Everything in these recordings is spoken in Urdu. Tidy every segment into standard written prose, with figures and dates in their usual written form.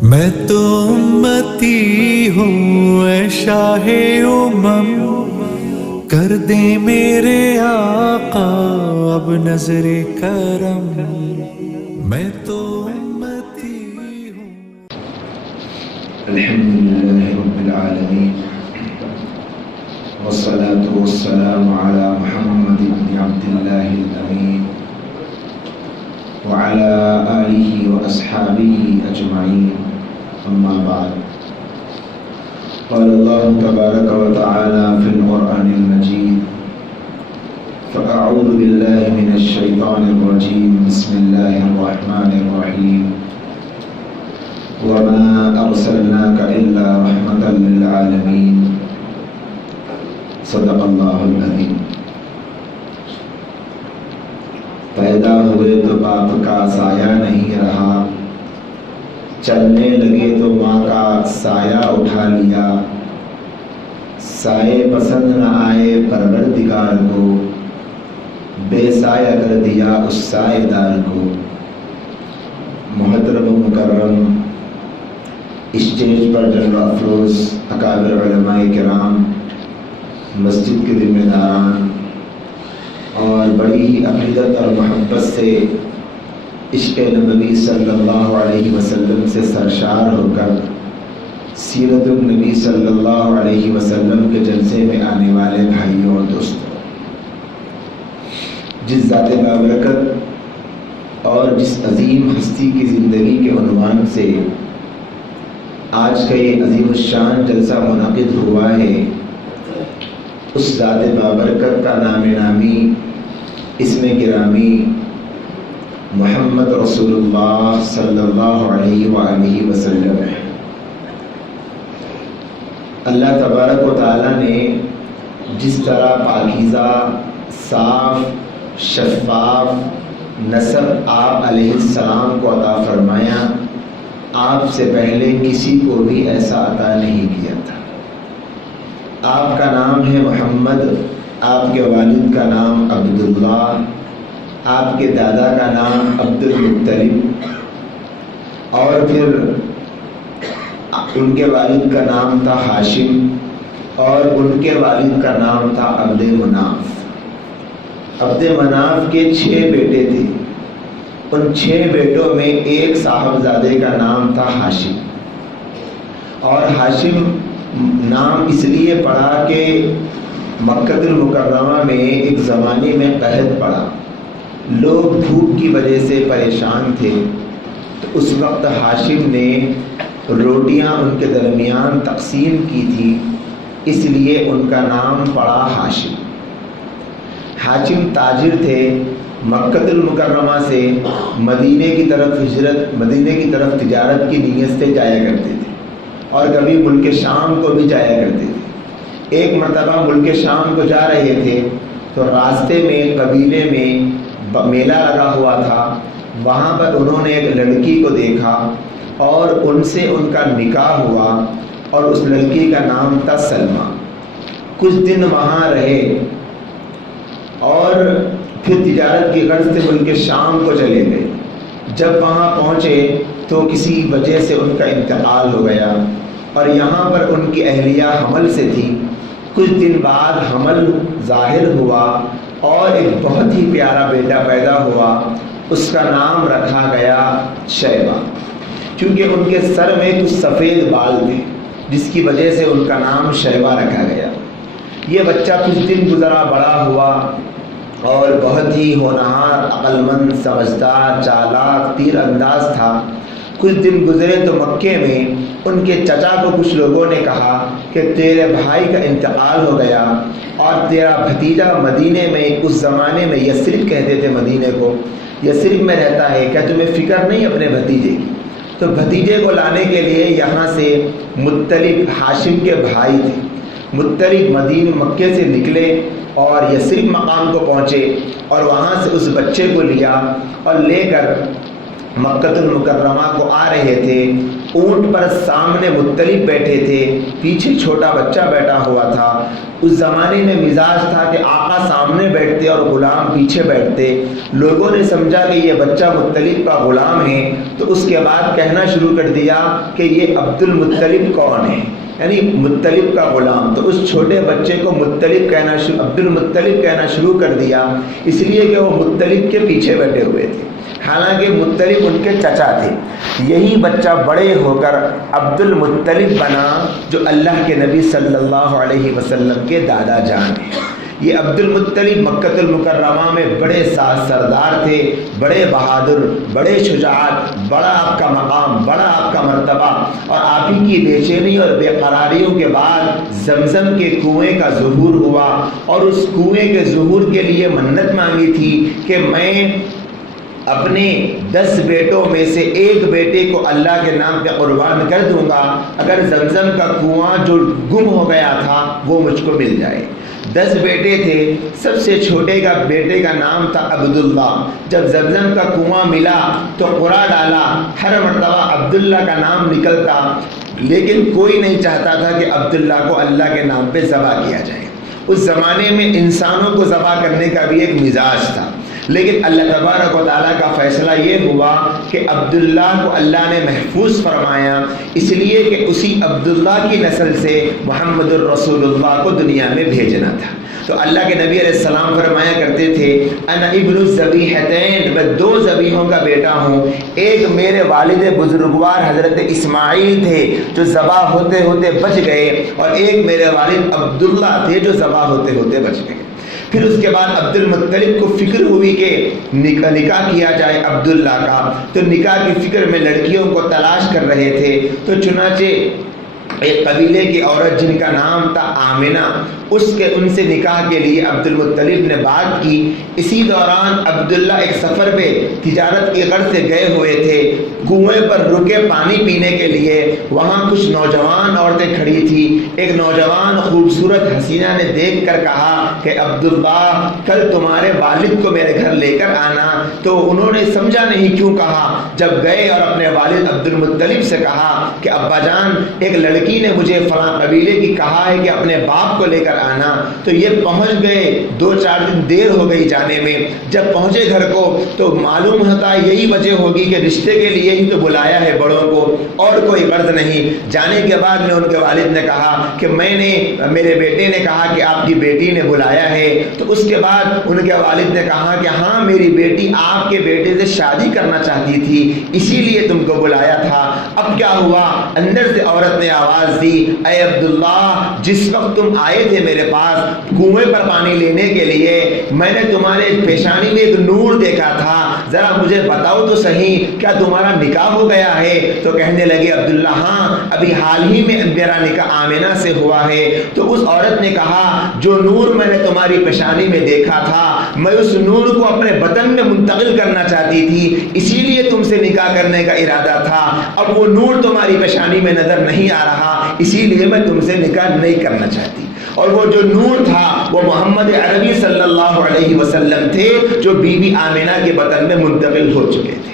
میں تو امتی ہوں اے شاہ امم، کر دے میرے آقا اب نظر کرم، میں تو امتی ہوں۔ الحمدللہ رب العالمین والصلاة والسلام على محمد بن عبد الله الأمين وعلى آله وأصحابه أجمعين، أما بعد، قال الله تبارك وتعالى في القرآن المجيد: فأعوذ بالله من الشيطان الرجيم، بسم الله الرحمن الرحيم، وما أرسلناك إلا رحمة للعالمين، صدق اللہ العظیم۔ پیدا ہوئے تو باپ کا سایہ نہیں رہا، چلنے لگے تو ماں کا سایہ اٹھا لیا، سائے پسند نہ آئے پروردگار کو، بے سایہ کر دیا اس سایہ دار کو۔ محترم و مکرم اسٹیج پر جلوہ افروز اکابر علماء کرام، مسجد کے ذمہ داران، اور بڑی ہی عقیدت اور محبت سے عشق نبوی صلی اللہ علیہ وسلم سے سرشار ہو کر سیرت النبی صلی اللہ علیہ وسلم کے جلسے میں آنے والے بھائیوں اور دوستوں، جس ذات بابرکت اور جس عظیم ہستی کی زندگی کے عنوان سے آج کا یہ عظیم الشان جلسہ منعقد ہوا ہے، اس ذات بابرکت کا نام نامی، اسم گرامی محمد رسول اللہ صلی اللہ علیہ وآلہ وسلم ہے۔ اللہ تبارک و تعالیٰ نے جس طرح پاکیزہ، صاف، شفاف نسب آپ علیہ السلام کو عطا فرمایا، آپ سے پہلے کسی کو بھی ایسا عطا نہیں کیا تھا۔ آپ کا نام ہے محمد، آپ کے والد کا نام عبداللہ، آپ کے دادا کا نام عبد المطلب، اور پھر ان کے والد کا نام تھا ہاشم، اور ان کے والد کا نام تھا عبد مناف۔ عبد مناف کے 6 بیٹے تھے، ان 6 بیٹوں میں ایک صاحبزادے کا نام تھا ہاشم، اور ہاشم نام اس لیے پڑا کہ مکہ المکرمہ میں ایک زمانے میں قحط پڑا، لوگ بھوک کی وجہ سے پریشان تھے، تو اس وقت ہاشم نے روٹیاں ان کے درمیان تقسیم کی تھی، اس لیے ان کا نام پڑا ہاشم۔ ہاشم تاجر تھے، مکہ المکرمہ سے مدینے کی طرف ہجرت، مدینے کی طرف تجارت کی نیت سے جایا کرتے تھے، اور کبھی ملک شام کو بھی جایا کرتے تھے۔ ایک مرتبہ ملک شام کو جا رہے تھے تو راستے میں قبیلے میں میلہ لگا ہوا تھا، وہاں پر انہوں نے ایک لڑکی کو دیکھا اور ان سے ان کا نکاح ہوا، اور اس لڑکی کا نام تھا سلمہ۔ کچھ دن وہاں رہے اور پھر تجارت کی غرض سے ملک شام کو چلے گئے۔ جب وہاں پہنچے تو کسی وجہ سے ان کا انتقال ہو گیا، اور یہاں پر ان کی اہلیہ حمل سے تھی۔ کچھ دن بعد حمل ظاہر ہوا اور ایک بہت ہی پیارا بیٹا پیدا ہوا، اس کا نام رکھا گیا شیبہ، کیونکہ ان کے سر میں کچھ سفید بال تھے، جس کی وجہ سے ان کا نام شیبہ رکھا گیا۔ یہ بچہ کچھ دن گزرا، بڑا ہوا اور بہت ہی ہونہار، عقل مند، سمجھدار، چالاک، تیر انداز تھا۔ کچھ دن گزرے تو مکے میں ان کے چچا کو کچھ لوگوں نے کہا کہ تیرے بھائی کا انتقال ہو گیا، اور تیرا بھتیجا مدینے میں، اس زمانے میں یثرب کہتے تھے مدینے کو، یثرب میں رہتا ہے، کیا تمہیں فکر نہیں اپنے بھتیجے کی؟ تو بھتیجے کو لانے کے لیے یہاں سے مطلب، ہاشم کے بھائی تھے، مطلب مدینے مکے سے نکلے اور یثرب مقام کو پہنچے، اور وہاں سے اس بچے کو لیا اور لے کر مکہ المکرمہ کو آ رہے تھے۔ اونٹ پر سامنے مطلب بیٹھے تھے، پیچھے چھوٹا بچہ بیٹھا ہوا تھا۔ اس زمانے میں مزاج تھا کہ آقا سامنے بیٹھتے اور غلام پیچھے بیٹھتے۔ لوگوں نے سمجھا کہ یہ بچہ مطلب کا غلام ہے، تو اس کے بعد کہنا شروع کر دیا کہ یہ عبد المطلب کون ہے، یعنی مطلب کا غلام۔ تو اس چھوٹے بچے کو عبد المطلب کہنا شروع کر دیا، اس لیے کہ وہ مطلب کے پیچھے بیٹھے ہوئے تھے، حالانکہ مطلب ان کے چچا تھے۔ یہی بچہ بڑے ہو کر عبد المطلب بنا، جو اللہ کے نبی صلی اللہ علیہ وسلم کے دادا جان ہیں۔ یہ عبد المطلب مکۃ المکرمہ میں بڑے سردار تھے، بڑے بہادر، بڑے شجاعت، بڑا آپ کا مقام، بڑا آپ کا مرتبہ۔ اور آپ ہی کی بے چینی اور بے قراریوں کے بعد زمزم کے کنویں کا ظہور ہوا، اور اس کنویں کے ظہور کے لیے منت مانگی تھی کہ میں اپنے 10 بیٹوں میں سے ایک بیٹے کو اللہ کے نام پہ قربان کر دوں گا اگر زمزم کا کنواں جو گم ہو گیا تھا وہ مجھ کو مل جائے۔ 10 بیٹے تھے، سب سے چھوٹے کا بیٹے کا نام تھا عبداللہ۔ جب زمزم کا کنواں ملا تو قرعہ ڈالا، ہر مرتبہ عبداللہ کا نام نکلتا، لیکن کوئی نہیں چاہتا تھا کہ عبداللہ کو اللہ کے نام پہ ذبح کیا جائے۔ اس زمانے میں انسانوں کو ذبح کرنے کا بھی ایک مزاج تھا، لیکن اللہ تبارک و تعالیٰ کا فیصلہ یہ ہوا کہ عبداللہ کو اللہ نے محفوظ فرمایا، اس لیے کہ اسی عبداللہ کی نسل سے محمد الرسول اللہ کو دنیا میں بھیجنا تھا۔ تو اللہ کے نبی علیہ السلام فرمایا کرتے تھے انا ابن الذبیحتین، میں 2 ذبیحوں کا بیٹا ہوں۔ ایک میرے والد بزرگوار حضرت اسماعیل تھے جو ذبح ہوتے ہوتے بچ گئے، اور ایک میرے والد عبداللہ تھے جو ذبح ہوتے ہوتے بچ گئے۔ پھر اس کے بعد عبد المطلب کو فکر ہوئی کہ نکاح کیا جائے عبداللہ کا، تو نکاح کی فکر میں لڑکیوں کو تلاش کر رہے تھے، تو چنانچہ ایک قبیلے کی عورت جن کا نام تھا آمنہ، ان سے نکاح کے لیے عبد المطلب نے بات کی۔ اسی دوران عبداللہ ایک سفر پہ تجارت کی غرض سے گئے ہوئے تھے، کنویں پر رکے پانی پینے کے لیے، وہاں کچھ نوجوان عورتیں کھڑی تھی۔ ایک نوجوان خوبصورت حسینہ نے دیکھ کر کہا کہ عبداللہ کل تمہارے والد کو میرے گھر لے کر آنا، تو انہوں نے سمجھا نہیں کیوں کہا۔ جب گئے اور اپنے والد عبد المطلب سے کہا کہ ابا جان ایک لڑکی نے مجھے فلاں قبیلے کی کہا ہے کہ اپنے باپ کو لے کر آنا، تو یہ پہنچ گئے، 2-4 دن دیر ہو گئی جانے میں۔ جب پہنچے گھر کو تو معلوم ہوتا یہی وجہ ہوگی کہ رشتے کے لیے ہی تو بلایا ہے بڑوں کو، اور کوئی غرض نہیں۔ جانے کے بعد میں ان کے والد نے کہا کہ میرے بیٹے نے کہا کہ آپ کی بیٹی نے بلایا ہے، تو اس کے بعد ان کے والد نے کہا کہ ہاں میری بیٹی آپ کے بیٹے سے شادی کرنا چاہتی تھی، اسی لیے تم کو بلایا تھا۔ اب کیا ہوا؟ اندر سے عورت نے آواز دی اے عبداللہ، جس وقت تم آئے تھے میرے پاس کنویں پر پانی لینے کے لیے، میں نے تمہارے پیشانی میں ایک نور دیکھا تھا، ذرا مجھے بتاؤ تو صحیح کیا تمہارا نکاح ہو گیا ہے؟ تو کہنے لگے عبداللہ ہاں ابھی حال ہی میں میرا نکاح آمنہ سے ہوا ہے۔ تو اس عورت نے کہا جو نور میں نے تمہاری پیشانی میں دیکھا تھا، میں اس نور کو اپنے بدن میں منتقل کرنا چاہتی تھی، اسی لیے تم سے نکاح کرنے کا ارادہ تھا۔ اب وہ نور تمہاری پیشانی میں نظر نہیں آ رہا، اسی لیے میں تم سے نکاح نہیں کرنا چاہتی۔ اور وہ جو نور تھا وہ محمد عربی صلی اللہ علیہ وسلم تھے، جو بی بی آمنہ کے بدن میں منتقل ہو چکے تھے۔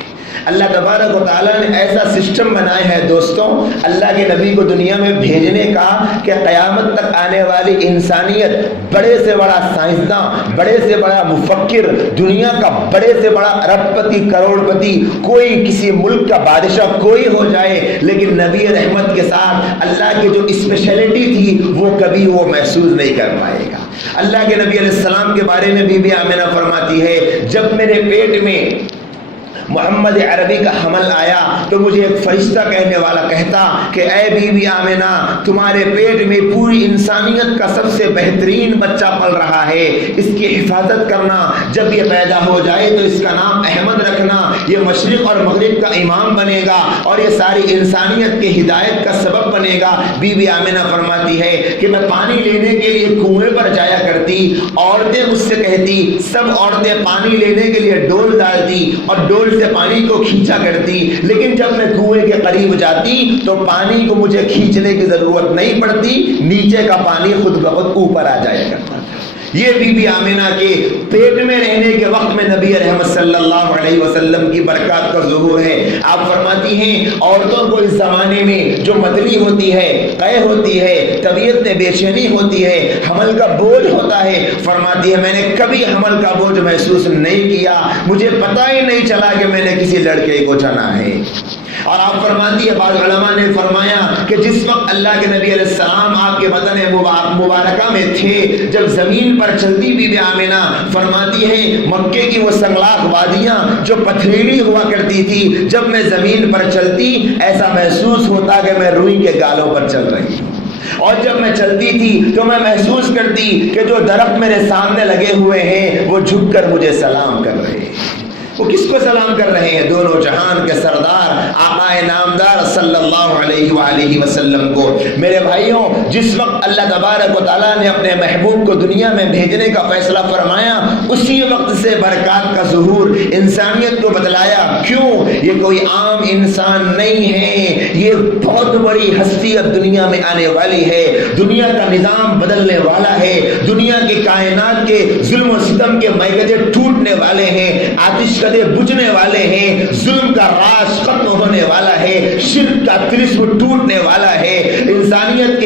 اللہ تبارک و تعالیٰ نے ایسا سسٹم بنایا ہے دوستوں اللہ کے نبی کو دنیا میں بھیجنے کا کہ قیامت تک آنے والی انسانیت، بڑے سے بڑا سائنسداں، بڑے سے بڑا مفکر، دنیا کا بڑے سے بڑا ارب پتی کروڑ پتی، کوئی کسی ملک کا بادشاہ کوئی ہو جائے، لیکن نبی رحمت کے ساتھ اللہ کی جو اسپیشلٹی تھی وہ کبھی وہ محسوس نہیں کر پائے گا۔ اللہ کے نبی علیہ السلام کے بارے میں بی بی آمنہ فرماتی ہے جب میرے پیٹ میں محمد عربی کا حمل آیا تو مجھے ایک فرشتہ کہنے والا کہتا کہ اے بی بی آمنہ تمہارے پیٹ میں پوری انسانیت کا سب سے بہترین بچہ پل رہا ہے، اس کی حفاظت کرنا، جب یہ پیدا ہو جائے تو اس کا نام احمد رکھنا، یہ مشرق اور مغرب کا امام بنے گا اور یہ ساری انسانیت کے ہدایت کا سبب بنے گا۔ بی بی آمنہ فرماتی ہے کہ میں پانی لینے کے لیے کنویں پر جایا کرتی، عورتیں مجھ سے کہتی، سب عورتیں پانی لینے کے لیے ڈول ڈالتی اور ڈول سے پانی کو کھینچا کرتی، لیکن جب میں کنویں کے قریب جاتی تو پانی کو مجھے کھینچنے کی ضرورت نہیں پڑتی، نیچے کا پانی خود بخود اوپر آ جایا کرتا تھا۔ یہ بی بی آمنہ کے پیٹ میں رہنے کے وقت میں نبی رحمت صلی اللہ علیہ وسلم کی برکات کا ظہور ہے۔ آپ فرماتی ہیں عورتوں کو اس زمانے میں جو متلی ہوتی ہے، قے ہوتی ہے، طبیعت میں بے چینی ہوتی ہے، حمل کا بوجھ ہوتا ہے، فرماتی ہے میں نے کبھی حمل کا بوجھ محسوس نہیں کیا، مجھے پتہ ہی نہیں چلا کہ میں نے کسی لڑکے کو چنا ہے۔ اور آپ فرماتی ہے بعض علماء نے فرمایا کہ جس وقت اللہ کے نبی علیہ السلام آپ کے وطن مبارکہ میں تھے، جب زمین پر چلتی بی بی آمنہ فرماتی ہے مکے کی وہ سنگلاخ وادیاں جو پتھریلی ہوا کرتی تھی، جب میں زمین پر چلتی ایسا محسوس ہوتا کہ میں روئی کے گالوں پر چل رہی ہوں، اور جب میں چلتی تھی تو میں محسوس کرتی کہ جو درخت میرے سامنے لگے ہوئے ہیں وہ جھک کر مجھے سلام کر رہے ہیں۔ وہ کس کو سلام کر رہے ہیں؟ دونوں جہان کے سردار آقا نامدار صلی اللہ علیہ وآلہ وسلم کو۔ میرے بھائیوں، جس وقت اللہ تبارک و تعالیٰ نے اپنے محبوب کو دنیا میں بھیجنے کا فیصلہ فرمایا، اسی وقت سے برکات کا ظہور انسانیت کو بتلایا۔ کیوں؟ یہ کوئی عام انسان نہیں ہے، یہ بہت بڑی ہستی اب دنیا میں آنے والی ہے، دنیا کا نظام بدلنے والا ہے، دنیا کی کائنات کے ظلم و ستم کے میکدے ٹوٹنے والے ہیں، آتش بجھنے والے ہیں، ظلم کا راز ختم ہونے والا ہے، شرک کا طلسم ٹوٹنے والا ہے، انسانیت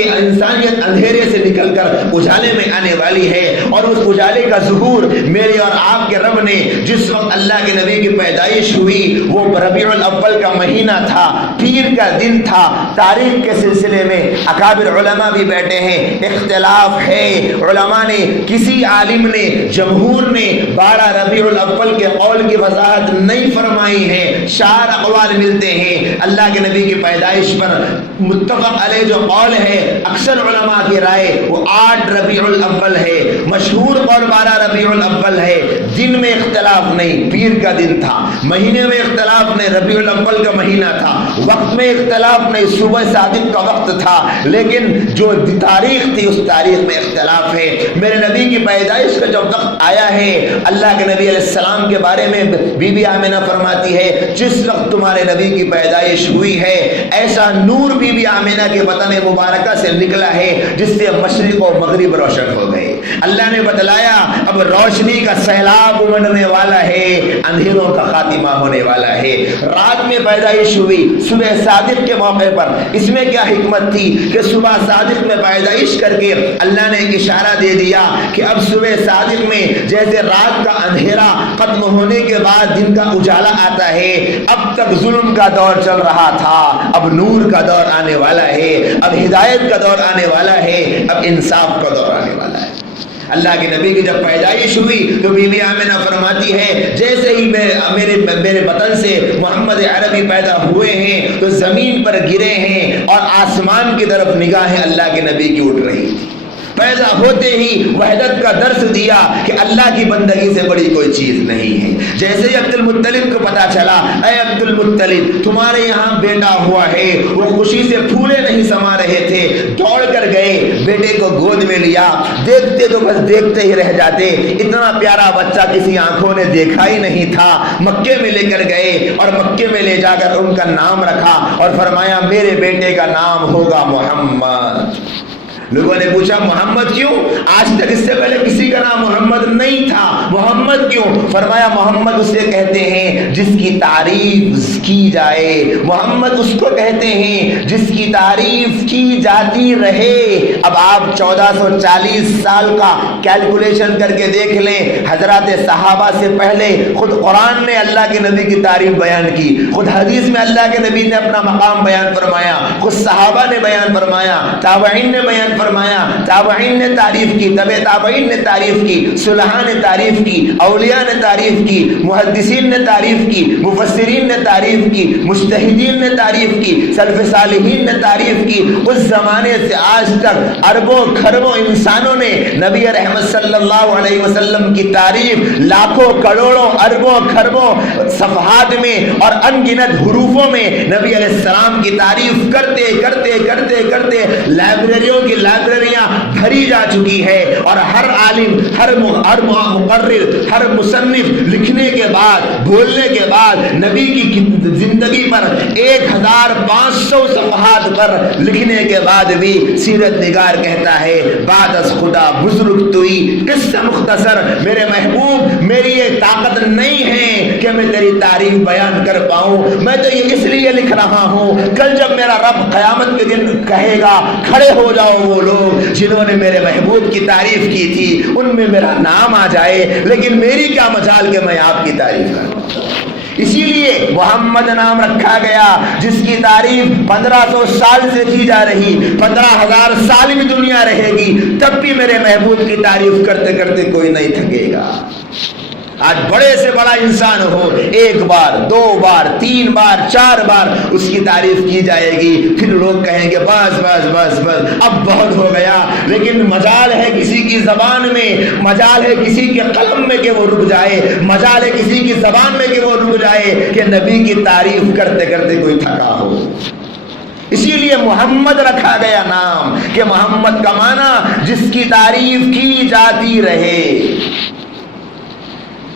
اندھیرے سے نکل کر اجالے میں آنے والی ہے۔ اور اس اجالے کا ظہور میرے اور آپ کے رب نے جس وقت اللہ کے نبی کی پیدائش ہوئی وہ ربیع الاول کا مہینہ تھا، پیر کا دن تھا۔ تاریخ کے سلسلے میں اکابر علماء بھی بیٹھے ہیں، اختلاف ہے، علماء نے کسی عالم نے جمہور نے 12 ربیع الاول کے قول کی وضاحت نہیں فرمائی ہے، 4 اقوال ملتے ہیں اللہ کے نبی کی پیدائش پر۔ متفق علیہ جو قول ہے اکثر علماء کی رائے وہ 8 ربیع الاول ہے، مشہور قول 12 ربیع الاول ہے۔ دن میں اختلاف نہیں، پیر کا دن تھا، مہینے میں اختلاف نہیں، ربیع الاول کا مہینہ تھا، وقت میں اختلاف نہیں، صبح صادق کا وقت تھا، لیکن جو تاریخ تھی اس تاریخ میں اختلاف ہے۔ میرے نبی کی پیدائش کا جب وقت آیا ہے، اللہ کے نبی علیہ السلام کے بارے میں بی بی آمنہ فرماتی ہے جس وقت تمہارے نبی کی پیدائش ہوئی ہے ایسا نور بی بی آمنہ کے وطن مبارکہ سے نکلا ہے جس سے مشرق و مغرب روشن ہو گئے۔ اللہ نے بتلایا اب روشنی کا سیلاب امڑنے والا ہے، اندھیروں کا خاتمہ ہونے والا ہے۔ رات میں پیدائش ہوئی صبح صادق کے موقع پر، اس میں کیا حکمت تھی کہ صبح صادق میں پیدائش کر کے اللہ نے ایک اشارہ دے دیا کہ اب صبح صادق میں جیسے رات کا اندھیرا ختم ہونے کے بعد دن کا اجالا آتا ہے، اب تک ظلم کا دور چل رہا تھا، اب نور کا دور آنے والا ہے، اب ہدایت کا دور آنے والا ہے، اب انصاف کا دور آنے والا ہے۔ اللہ کے نبی کی جب پیدائش ہوئی تو بی بی آمنہ فرماتی ہے جیسے ہی میرے وطن سے محمد عربی پیدا ہوئے ہیں تو زمین پر گرے ہیں اور آسمان کی طرف نگاہیں اللہ کے نبی کی اٹھ رہی تھی۔ پیدا ہوتے ہی وحدت کا درس دیا کہ اللہ کی بندگی سے بڑی کوئی چیز نہیں ہے۔ جیسے ہی عبد المطلب کو پتا چلا اے عبد المطلب تمہارے یہاں بیٹا ہوا ہے، وہ خوشی سے پھولے نہیں سما رہے تھے، دوڑ کر گئے، بیٹے کو گود میں لیا، دیکھتے تو بس دیکھتے ہی رہ جاتے، اتنا پیارا بچہ کسی آنکھوں نے دیکھا ہی نہیں تھا۔ مکے میں لے کر گئے اور مکے میں لے جا کر ان کا نام رکھا اور فرمایا میرے بیٹے کا نام ہوگا محمد۔ لوگوں نے پوچھا محمد کیوں؟ آج تک اس سے پہلے کسی کا نام محمد نہیں تھا، محمد کیوں؟ فرمایا محمد اسے کہتے ہیں جس کی تعریف کی جائے، محمد اس کو کہتے ہیں جس کی تعریف کی جاتی رہے۔ اب آپ 1440 سال کا کیلکولیشن کر کے دیکھ لیں، حضرات صحابہ سے پہلے خود قرآن نے اللہ کے نبی کی تعریف بیان کی، خود حدیث میں اللہ کے نبی نے اپنا مقام بیان فرمایا، خود صحابہ نے بیان فرمایا، تابعین نے بیان فرمایا، تابعین نے تعریف کی، تبع تابعین نے تعریف کی، صلحاء نے تعریف کی، اولیاء نے تعریف کی، محدثین نے تعریف کی، مفسرین نے تعریف کی، مجتہدین نے تعریف کی، سلف صالحین نے تعریف کی۔ اس زمانے سے آج تک اربوں کھربوں انسانوں نے نبی رحمت صلی اللہ علیہ وسلم کی تعریف لاکھوں کروڑوں اربوں کھربوں صفحات میں اور ان گنت حروفوں میں نبی علیہ السلام کی تعریف کرتے کرتے کرتے کرتے لائبریریوں کی لائبریریاں بھری جا چکی ہے، اور ہر عالم، ہر مقرر، ہر مصنف لکھنے کے بعد، بولنے کے بعد نبی کی زندگی پر 1500 صفحات پر لکھنے کے بعد بھی سیرت نگار کہتا ہے بعد از خدا بزرگ توئی، قصہ مختصر، میرے محبوب میری یہ طاقت نہیں ہے کہ میں تیری تعریف بیان کر پاؤں، میں تو یہ اس لیے لکھ رہا ہوں کل جب میرا رب قیامت کے دن کہے گا کھڑے ہو جاؤ وہ لوگ جنہوں نے میرے محبوب کی تعریف کی تھی، ان میں میرا نام آ جائے، لیکن میری کیا مجال کہ میں آپ کی تعریف کروں۔ اسی لیے محمد نام رکھا گیا جس کی تعریف 1500 سال سے کی جا رہی، 15000 سال بھی دنیا رہے گی تب بھی میرے محبوب کی تعریف کرتے کرتے کوئی نہیں تھکے گا۔ آج بڑے سے بڑا انسان ہو، 1 بار 2 بار 3 بار 4 بار اس کی تعریف کی جائے گی، پھر لوگ کہیں گے بس بس بس بس اب بہت ہو گیا، لیکن مجال ہے کسی کی زبان میں، مجال ہے کسی کے قلم میں کہ وہ رک جائے، مجال ہے کسی کی زبان میں کہ وہ رک جائے کہ نبی کی تعریف کرتے کرتے کوئی تھکا ہو۔ اسی لیے محمد رکھا گیا نام کہ محمد کا معنی جس کی تعریف کی جاتی رہے۔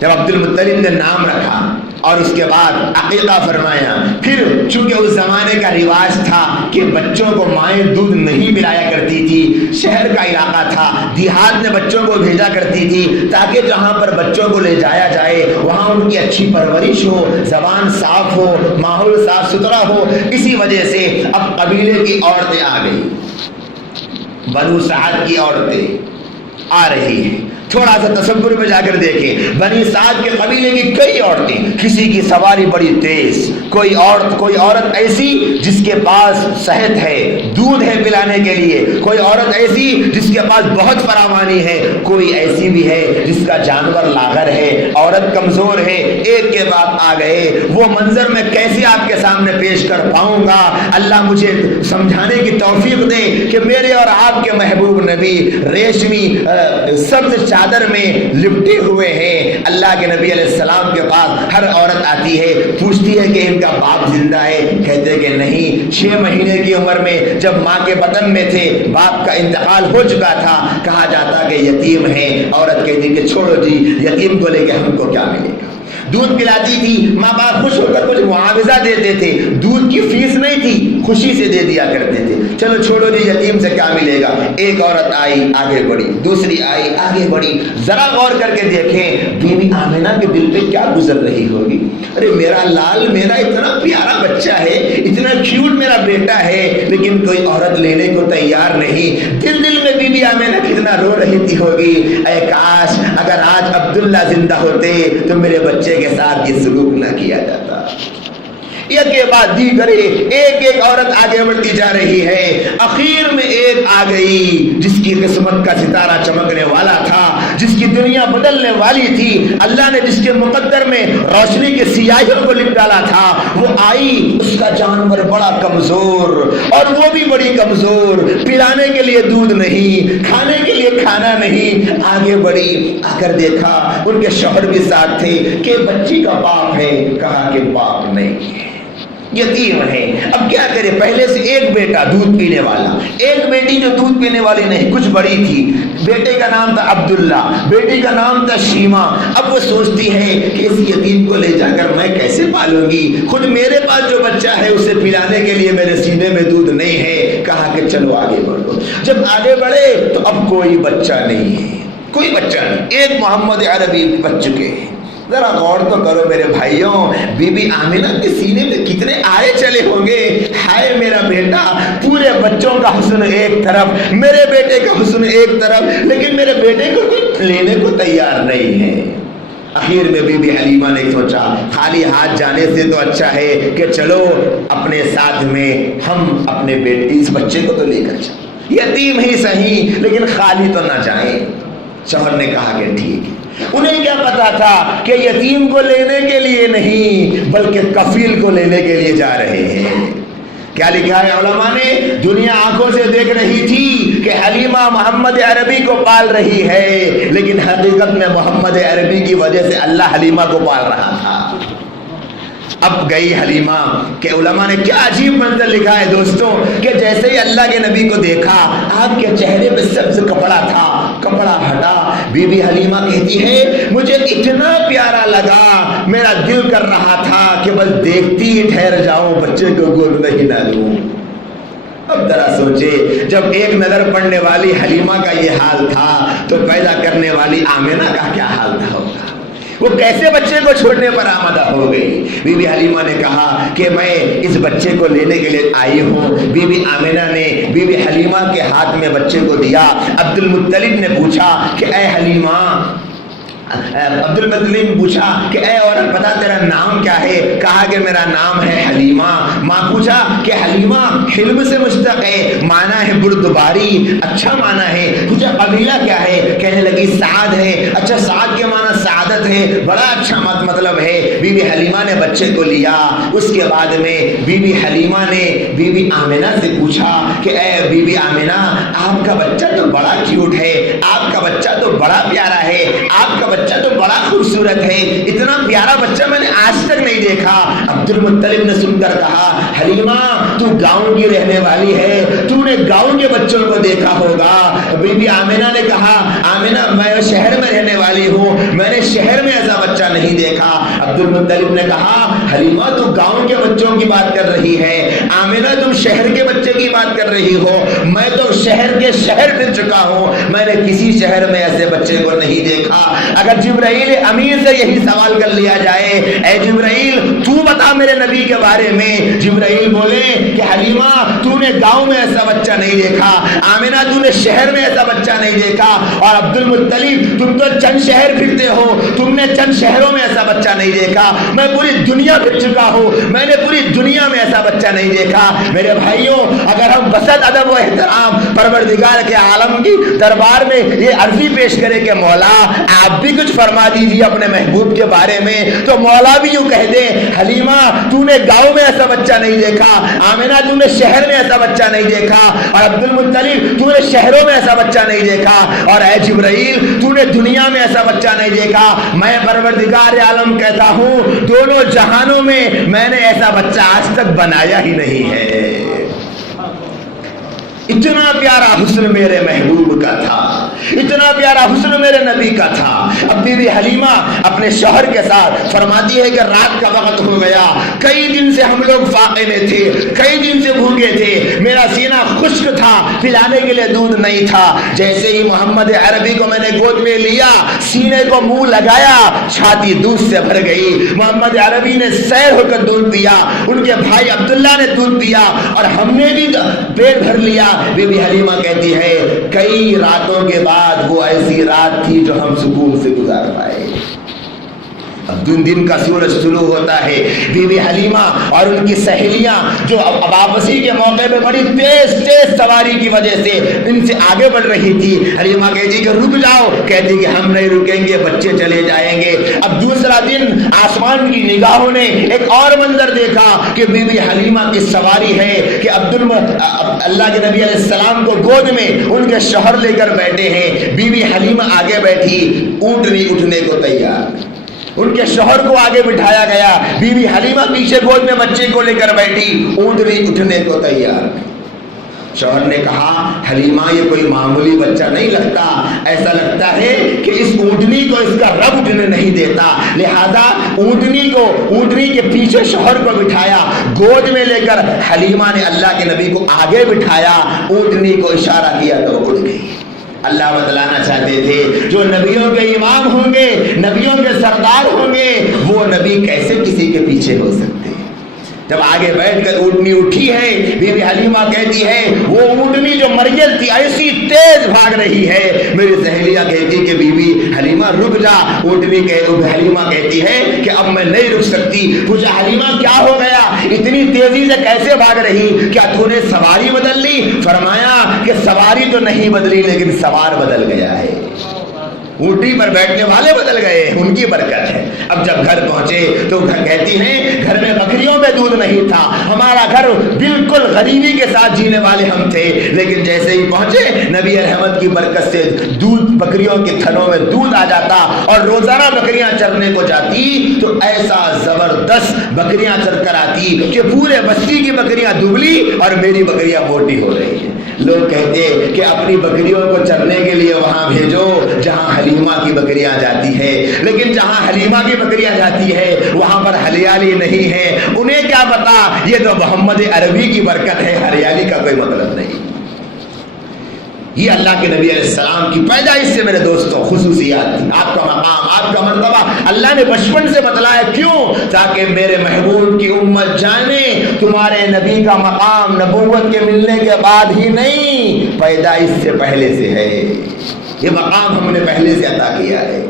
جب عبد المطلب نے نام رکھا اور اس کے بعد عقیقہ فرمایا، پھر چونکہ اس زمانے کا رواج تھا کہ بچوں کو مائیں دودھ نہیں پلایا کرتی تھی، شہر کا علاقہ تھا، دیہات میں بچوں کو بھیجا کرتی تھی تاکہ جہاں پر بچوں کو لے جایا جائے وہاں ان کی اچھی پرورش ہو، زبان صاف ہو، ماحول صاف ستھرا ہو۔ اسی وجہ سے اب قبیلے کی عورتیں آ گئی، بنو سعد کی عورتیں آ رہی ہیں۔ تھوڑا سا تصور میں جا کر دیکھیں، بنی سعد کے قبیلے کی کئی عورتیں، کسی کی سواری بڑی تیز، کوئی عورت ایسی جس کے پاس صحت ہے، دودھ ہے پلانے کے لیے، کوئی عورت ایسی جس کے پاس بہت فراوانی ہے، کوئی ایسی بھی ہے جس کا جانور لاغر ہے، عورت کمزور ہے، ایک کے بعد آ گئے۔ وہ منظر میں کیسے آپ کے سامنے پیش کر پاؤں گا؟ اللہ مجھے سمجھانے کی توفیق دے کہ میرے اور آپ کے محبوب نبی ریشمی سبز چادر میں لپٹے ہوئے ہیں۔ اللہ کے نبی علیہ السلام کے پاس ہر عورت آتی ہے، پوچھتی ہے کہ ان کا باپ زندہ ہے، کہتے کہ نہیں، 6 مہینے کی عمر میں جب ماں کے بطن میں تھے باپ کا انتقال ہو چکا تھا، کہا جاتا کہ یتیم ہے، عورت کہتی کہ چھوڑو جی، یتیم کو لے کے ہم کو کیا ملے گا۔ دودھ پلاتی تھی، ماں باپ خوش ہو کر کچھ معاوضہ دیتے تھے، دودھ کی فیس نہیں تھی، خوشی سے دے دیا کرتے تھے، چلو چھوڑو جی، یتیم سے کیا ملے گا۔ ایک عورت آئی آگے بڑھی، دوسری آئی آگے بڑھی، ذرا غور کر کے دیکھیں بی بی آمنہ کے دل پہ کیا گزر رہی ہوگی۔ ارے میرا لال، میرا اتنا پیارا بچہ ہے، اتنا کیوٹ میرا بیٹا ہے، لیکن کوئی عورت لینے کو تیار نہیں۔ دل میں بی بی آمنہ کتنا رو رہی تھی ہوگی، اے کاش اگر آج عبداللہ زندہ ہوتے تو میرے بچے کے ساتھ یہ سلوک نہ کیا جاتا۔ ایک کے بعد دیگر ایک عورت آگے بڑھتی جا رہی ہے، اخیر میں ایک آ گئی جس کی قسمت کا ستارہ چمکنے والا تھا، جس کی دنیا بدلنے والی تھی، اللہ نے جس کے مقدر میں روشنی کے سیاہیوں کو لکھ ڈالا تھا، وہ آئی، اس کا جانور بڑا کمزور اور وہ بھی بڑی کمزور، پلانے کے لیے دودھ نہیں، کھانے کے لیے کھانا نہیں، آگے بڑھی، آ کر دیکھا ان کے شوہر بھی ساتھ تھے کہ بچی کا باپ ہے، کہا کہ باپ نہیں ہے، یتیم ہے۔ اب کیا کرے، پہلے سے ایک بیٹا دودھ پینے والا، ایک بیٹی جو دودھ پینے والی نہیں، کچھ بڑی تھی، بیٹے کا نام تھا عبداللہ، بیٹی کا نام تھا شیما۔ اب وہ سوچتی ہے کہ اس یتیم کو لے جا کر میں کیسے پالوں گی، خود میرے پاس جو بچہ ہے اسے پلانے کے لیے میرے سینے میں دودھ نہیں ہے۔ کہا کہ چلو آگے بڑھو۔ جب آگے بڑھے تو اب کوئی بچہ نہیں ہے، کوئی بچہ نہیں، ایک محمد عربی بچ چکے ہیں۔ ذرا غور تو کرو میرے بھائیوں، بی بی آمنہ کے سینے میں کتنے آئے چلے ہوں گے، ہائے میرا بیٹا، پورے بچوں کا حسن ایک طرف، میرے بیٹے کا حسن ایک طرف، لیکن میرے بیٹے کو کوئی لینے کو تیار نہیں ہے۔ آخر میں بی بی حلیمہ نے سوچا خالی ہاتھ جانے سے تو اچھا ہے کہ چلو اپنے ساتھ میں ہم اپنے بیٹے اس بچے کو تو لے کر چلیں، یتیم ہی صحیح لیکن خالی تو نہ جائیں۔ شوہر نے کہا کہ ٹھیک ہے۔ انہیں کیا پتا تھا کہ یتیم کو لینے کے لیے نہیں بلکہ کفیل کو لینے کے لیے جا رہے ہیں۔ کیا لکھا ہے علماء نے، دنیا آنکھوں سے دیکھ رہی تھی کہ حلیمہ محمد عربی کو پال رہی ہے، لیکن حقیقت میں محمد عربی کی وجہ سے اللہ حلیمہ کو پال رہا تھا۔ اب گئی حلیمہ کہ علماء نے کیا عجیب منظر لکھا ہے دوستوں کہ جیسے ہی اللہ کے نبی کو دیکھا آپ کے چہرے پہ سبز کپڑا تھا، کپڑا ہٹا، بی بی حلیمہ کہتی ہے مجھے اتنا پیارا لگا، میرا دل کر رہا تھا کہ بس دیکھتی ہی ٹھہر جاؤں، بچے کو گود نہیں نہ لوں۔ اب ذرا سوچے جب ایک نظر پڑنے والی حلیمہ کا یہ حال تھا تو پیدا کرنے والی آمنہ کا کیا حال تھا ہوگا؟ وہ کیسے بچے کو چھوڑنے پر آمادہ ہو گئی؟ بی بی حلیمہ نے کہا کہ میں اس بچے کو لینے کے لیے آئی ہوں۔ بی بی آمنہ نے بی بی حلیمہ کے ہاتھ میں بچے کو دیا۔ عبد المطلب نے پوچھا کہ اے حلیمہ، عبد المطلب پوچھا کہ اے عورت بتا تیرا نام کیا ہے؟ کہا کہ میرا نام ہے حلیمہ۔ ماں پوچھا کہ حلیمہ حلم سے مشتق ہے، معنی ہے بردباری، اچھا معنی ہے، تجھے قبیلہ کیا ہے؟ کہنے لگی سعد ہے۔ اچھا سعد کے معنی سعادت ہے، بڑا اچھا مطلب ہے۔ بی بی حلیمہ نے بچے کو لیا۔ اس کے بعد میں بی بی حلیمہ نے بی بی آمنہ سے پوچھا کہ اے بی بی آمنہ، آپ کا بچہ تو بڑا کیوٹ ہے، آپ کا بچہ تو بڑا پیارا ہے، آپ کا بچہ تو بڑا خوبصورت ہے، اتنا پیارا بچہ میں نے آج تک نہیں دیکھا۔ عبد المطلب نے سن کر کہا حلیمہ تو گاؤں کی رہنے والی ہے، تو نے گاؤں کے بچوں کو دیکھا ہوگا۔ بی بی آمنہ نے کہا آمنہ میں شہر میں رہنے والی ہوں، میں نے شہر میں ایسا بچہ نہیں دیکھا۔ عبد المطلب نے کہا حلیمہ تو گاؤں کے بچوں کی بات کر رہی ہے، آمنہ تم شہر کے بچے کی بات کر رہی ہو، میں تو شہر کے شہر پھر چکا ہوں، میں نے کسی شہر میں ایسے بچے کو نہیں دیکھا۔ اگر جبرائیل امین سے یہی سوال کر لیا جائے اے جبرائیل تو بتا میرے نبی کے بارے میں، جبرائیل بولے کہ حلیمہ تو نے گاؤں میں ایسا بچہ نہیں دیکھا، آمنہ تو نے شہر میں ایسا بچہ نہیں دیکھا، اور عبد المطلب تم تو چند شہر پھرتے ہو، تم نے چند شہروں میں ایسا بچہ نہیں دیکھا، میں پوری دنیا پھر چکا ہوں، میں نے پوری دنیا میں ایسا بچہ نہیں دیکھا۔ میرے بھائیوں اگر ہم بسط ادب و احترام پروردگار کے عالم کی دربار میں یہ عرضی پیش کرے کہ مولا آپ بھی کچھ فرما دیجیے اپنے محبوب کے بارے میں، تو مولا بھی یوں کہہ دے حلیمہ تو نے گاؤں میں ایسا بچہ نہیں دیکھا، آمنہ تو نے شہر میں ایسا بچہ نہیں دیکھا، اور عبد المطلب تو نے شہروں میں ایسا بچہ نہیں دیکھا، اور اے جبرائیل تو نے دنیا میں ایسا بچہ نہیں دیکھا۔ میں پروردگار عالم کہتا ہوں دونوں جہانوں میں نے ایسا بچہ آج تک بنایا ہی نہیں ہے۔ اتنا پیارا حسن میرے محبوب کا تھا، اتنا پیارا حسن میرے نبی کا تھا۔ اب بی بی حلیمہ اپنے شوہر کے ساتھ فرماتی ہے کہ رات کا وقت ہو گیا، کئی دن سے ہم لوگ فاقے میں تھے، کئی دن سے بھوکے تھے، میرا سینہ خشک تھا، پلانے کے لیے دودھ نہیں تھا۔ جیسے ہی محمد عربی کو میں نے گود میں لیا، سینے کو منہ لگایا، چھاتی دودھ سے بھر گئی۔ محمد عربی نے سیر ہو کر دودھ پیا، ان کے بھائی عبداللہ نے دودھ پیا، اور ہم نے بھی پیٹ بھر لیا۔ بی بی حلیمہ کہتی ہے کئی راتوں کے بعد وہ ایسی رات تھی جو ہم سکون سے گزار پائے۔ اب دن کا سورج طلوع ہوتا ہے، بی بی حلیمہ اور ان کی سہیلیاں جو واپسی کے موقع پہ بڑی تیز سواری کی وجہ سے ان سے آگے بڑھ رہی تھی۔ حلیمہ کہتی کہ رک جاؤ، کہتی کہ ہم نہیں رکیں گے، بچے چلے جائیں گے۔ اب دوسرا دن آسمان کی نگاہوں نے ایک اور منظر دیکھا کہ بی بی حلیمہ کی سواری ہے کہ اللہ کے نبی علیہ السلام کو گود میں ان کے شوہر لے کر بیٹھے ہیں، بی بی حلیمہ آگے بیٹھی، اونٹنی اٹھنے کو تیار، ان کے شوہر کو آگے بٹھایا گیا، بی بی حلیمہ پیچھے گود میں بچے کو لے کر بیٹھی، اونٹنی اٹھنے کو تیار۔ شوہر نے کہا حلیمہ یہ کوئی معمولی بچہ نہیں لگتا، ایسا لگتا ہے کہ اس اونٹنی کو اس کا رب اٹھنے نہیں دیتا، لہذا اونٹنی کے پیچھے شوہر کو بٹھایا، گود میں لے کر حلیمہ نے اللہ کے نبی کو آگے بٹھایا، اونٹنی کو اشارہ کیا تو اڑ گئی۔ اللہ بتلانا چاہتے تھے جو نبیوں کے امام ہوں گے، نبیوں کے سردار ہوں گے، وہ نبی کیسے کسی کے پیچھے ہو سکتے؟ جب آگے بیٹھ کر اونٹنی اٹھی ہے، بی بی حلیمہ کہتی ہے وہ اونٹنی جو مریل تھی ایسی تیز بھاگ رہی ہے، میری سہیلیاں کہتی کہ بی بی حلیمہ رک جا، حلیمہ کہتی ہے کہ اب میں نہیں رک سکتی۔ پوچھا حلیمہ کیا ہو گیا، اتنی تیزی سے کیسے بھاگ رہی، کیا تو نے سواری بدل لی؟ فرمایا کہ سواری تو نہیں بدلی لیکن سوار بدل گیا ہے۔ اونٹی پر بیٹھنے والے بدل گئے، ان کی برکت ہے۔ اب جب گھر پہنچے تو کہتی ہیں گھر میں بکریوں میں دودھ نہیں تھا، ہمارا گھر بالکل غریبی کے ساتھ جینے والے ہم تھے، لیکن جیسے ہی پہنچے نبی رحمت کی برکت سے دودھ، بکریوں کے تھنوں میں دودھ آ جاتا، اور روزانہ بکریاں چرنے کو جاتی تو ایسا زبردست بکریاں چر کر آتی کہ پورے بستی کی بکریاں دبلی اور میری بکریاں موٹی ہو رہی ہیں۔ لوگ کہتے کہ اپنی بکریوں کو چرنے کے لیے وہاں بھیجو جہاں حلیمہ کی بکریاں جاتی ہے، لیکن جہاں حلیمہ کی بکریاں جاتی ہے وہاں پر ہریالی نہیں ہے، انہیں کیا پتا یہ تو محمد عربی کی برکت ہے، ہریالی کا کوئی مطلب نہیں۔ یہ اللہ کے نبی علیہ السلام کی پیدائش سے میرے دوستوں خصوصیات تھی۔ آپ کا مقام، آپ کا مرتبہ اللہ نے بچپن سے بتلایا، کیوں؟ تاکہ میرے محبوب کی امت جانے تمہارے نبی کا مقام نبوت کے ملنے کے بعد ہی نہیں، پیدائش سے پہلے سے ہے، یہ مقام ہم نے پہلے سے عطا کیا ہے۔